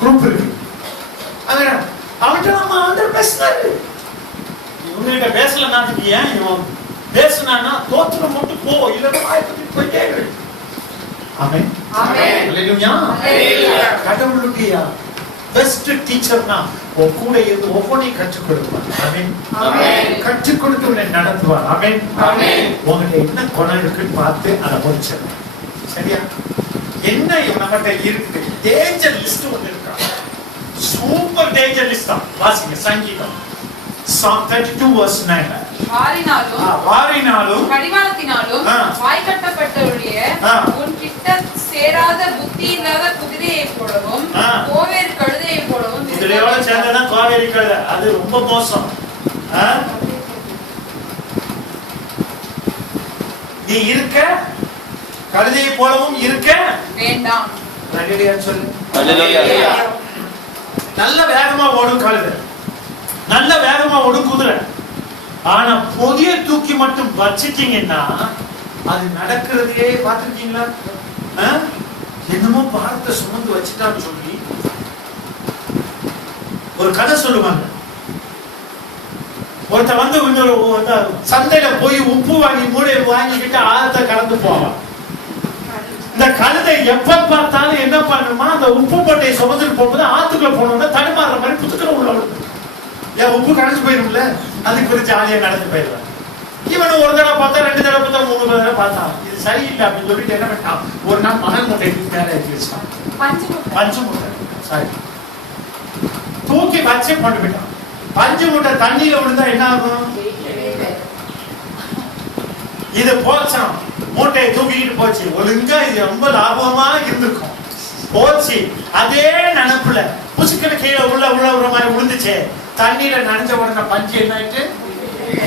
குரூப் இருக்கு. அவன்கிட்ட நம்ம ஆண்டவர் பேசுறாரு. இவங்ககிட்ட பேசலன்னா ஏன் இவன் பேசுனான்னா தோத்துல மட்டும் போ, இல்லைன்னா வாய்ப்பு போயிட்டே இருக்கு. ஆமென். கடவுளுடைய பெஸ்ட் டீச்சர்னா உன் கூட இருந்து ஒவ்வொன்றையும் கற்றுக் கொடுப்பார். கற்றுக் கொடுத்து உன்னை நடத்துவார். உங்ககிட்ட என்ன குணம் இருக்குன்னு பார்த்து அதை முடிச்சிடலாம். சரியா? என்ன நம்மகிட்ட இருக்குது? டேஞ்சர் லிஸ்ட் ஒன்று இருக்கா? சூப்பர் டேஞ்சர் லிஸ்ட் தான். வாசிங்க சங்கீதம் Psalm 32 verse 9. வாரினாலும் கடிவாளத்தினாலும் வாய்க்கட்டப்பட்டவருடைய உன் கிட்ட சேராத புத்தி இல்லாத குதிரையை போலவும் கோவேரி கழுதையை போலவும் குதிரையோட சேர்ந்ததான் கோவேரி கழுதை. அது ரொம்ப மோசம். நீ இருக்க கழுதையை போலவும் இருக்க வேண்டாம். சொல்லு. நல்ல வேகமா ஓடும் கழுதை, நல்ல வேகமா ஓடும் குதிரை. ஆனா பொதிய தூக்கி மட்டும் வச்சிட்டீங்கன்னா அது நடக்கிறதே பார்த்துருக்கீங்களா? என்னமோ பாரத்தை சுமந்து வச்சுட்டான்னு சொல்லி ஒரு கதை சொல்லுவாங்க. ஒருத்த வந்து இன்னொரு சந்தையில போய் உப்பு வாங்கி மூளை வாங்கிக்கிட்டு ஆழத்தை கலந்து போவான். இந்த கழுதை எப்ப பார்த்தாலும் என்ன பண்ணுமா, அந்த உப்பு போட்டையை சுமந்துட்டு போகும்போது ஆத்துக்குள்ள போனோம்னா தடுமாறுற மாதிரி புத்துக்கிற உள்ள விழுது. ஏன் உப்பு கடைஞ்சு போயிரும்ல, அதுக்கு ஒரு ஜாலியா நடந்து போயிடுவான். இவன் ஒரு தடவை பார்த்தா, ரெண்டு தடவை பார்த்தா, மூணு தடவை பார்த்தான். இது சரியில்லை அப்படின்னு சொல்லிட்டு என்ன பண்ணான், ஒரு நாள் மணல் மூட்டை மேல ஏற்றி வச்சான். பஞ்சு மூட்டை சாரி தூக்கி வச்சே கொண்டு போயிட்டான். பஞ்சு மூட்டை தண்ணியில விழுந்தா என்ன ஆகும்? இது போச்சான். மூட்டையை தூக்கிட்டு போச்சு. ஒழுங்கா இது ரொம்ப லாபமா இருந்திருக்கும். போச்சு. அதே நினைப்புல புசுக்கிற கீழே உள்ள உள்ள மாதிரி விழுந்துச்சு. தண்ணியில நனைஞ்ச உடனே பஞ்சு என்ன ஆயிட்டு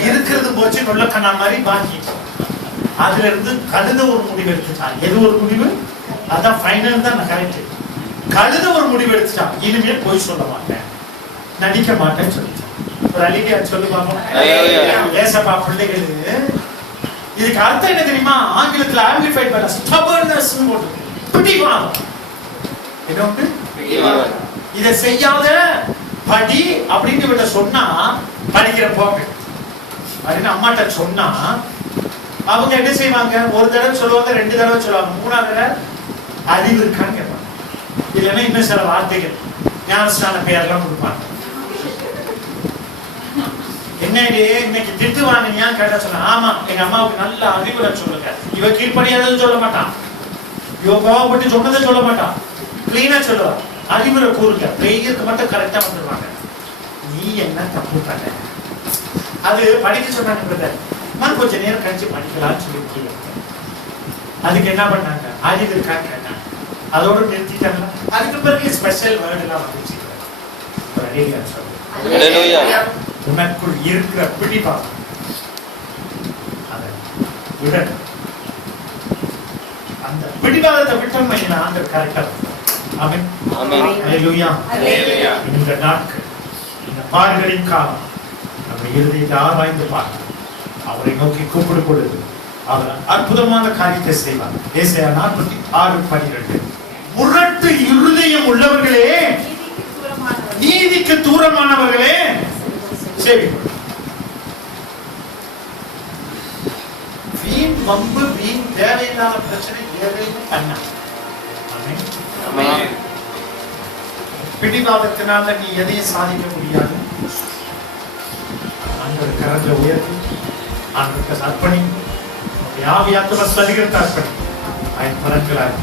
இருக்கிறது போச்சு. நொல்ல கண்ணா மாதிரி பாக்கிட்டு அதுல இருந்து கழுத ஒரு முடிவு எடுத்துட்டான். எது ஒரு முடிவு? அதான் ஃபைனல் தான் கரெக்ட். கழுத ஒரு முடிவு எடுத்துட்டான். இனிமேல் போய் சொல்ல மாட்டேன், நடிக்க மாட்டேன்னு சொல்லிட்டான். ஒரு அலிகா சொல்லு பாப்போம். ஏசப்பா பிள்ளைகள் இதுக்கு அர்த்தம் என்ன தெரியுமா? ஆங்கிலத்துல ஆம்பிளிஃபைட் பண்ண ஸ்டபர்னஸ் போட்டு பிடிவாதம். என்ன? இதை செய்யாத படி அப்படின்னு இவட்ட சொன்னா படிக்கிற போக்கு அப்படின்னு அம்மாட்ட சொன்னா அவங்க என்ன செய்வாங்க? ஒரு தடவை சொல்லுவாங்க, ரெண்டு தடவை சொல்லுவாங்க, மூணாவது தடவை அறிவு இருக்கான்னு கேட்பாங்க. இல்லைன்னா இன்னும் சில வார்த்தைகள் ஞானஸ்தான பெயர்லாம் கொடுப்பாங்க. என்ன இன்னைக்கு திட்டு வாங்கினியான்னு கேட்டா சொன்ன, ஆமா எங்க அம்மாவுக்கு நல்ல அறிவுரை சொல்லுங்க. இவ கீழ்படியாதது சொல்ல மாட்டான், இவ கோவப்பட்டு சொன்னதை சொல்ல மாட்டான், கிளீனா சொல்லுவா. அறிவுரை கூறுங்க, பிரேயருக்கு மட்டும் கரெக்டா வந்துருவாங்க. நீ என்ன தப்பு பண்ண? அது படிக்க சொன்னாங்க, நான் கொஞ்ச நேரம் கழிச்சு படிக்கலாம்னு சொல்லி அதுக்கு என்ன பண்ணாங்க? அறிவு இருக்கான்னு கேட்டாங்க. அதோட நிறுத்திட்டாங்க. அதுக்கு பிறகு ஸ்பெஷல் வேர்டு எல்லாம் வந்துச்சு. Hallelujah. உனக்குள் இருக்கிற பிடிவாதம் அதை விட. அந்த பிடிவாதத்தை விட்டோம்னா ஆண்டவர் கரெக்டா. ஆமென். ஆமென். ஹalleluya. ஹalleluya. இந்த நாட்கள் இந்த பாடுகளின் காலம் நம்ம இருதயத்தை ஆராய்ந்து பார்க்க அவரை நோக்கி கூப்பிடு கொடுத்து அவர் அற்புதமான காரியத்தை செய்வார். ஏசாயா 46:12. முரட்டு இருதயம் உள்ளவர்களே, நீதிக்கு தூரமானவர்களே சரி. வீண் வம்பு, வீண் தேவையில்லாத பிரச்சனை எதையும் பண்ண. ஆமென். பிடிவாதத்தினால நீ எதையும் சாதிக்க முடியாது. ஆண்டவர் கரங்களை உயர்த்தி ஆண்டவருக்கு அர்ப்பணி. ஆவியாத்ம சரீரத்தை அர்ப்பணி. பலன்களாக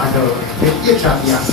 ஆண்டவர் பெரிய சாதியாக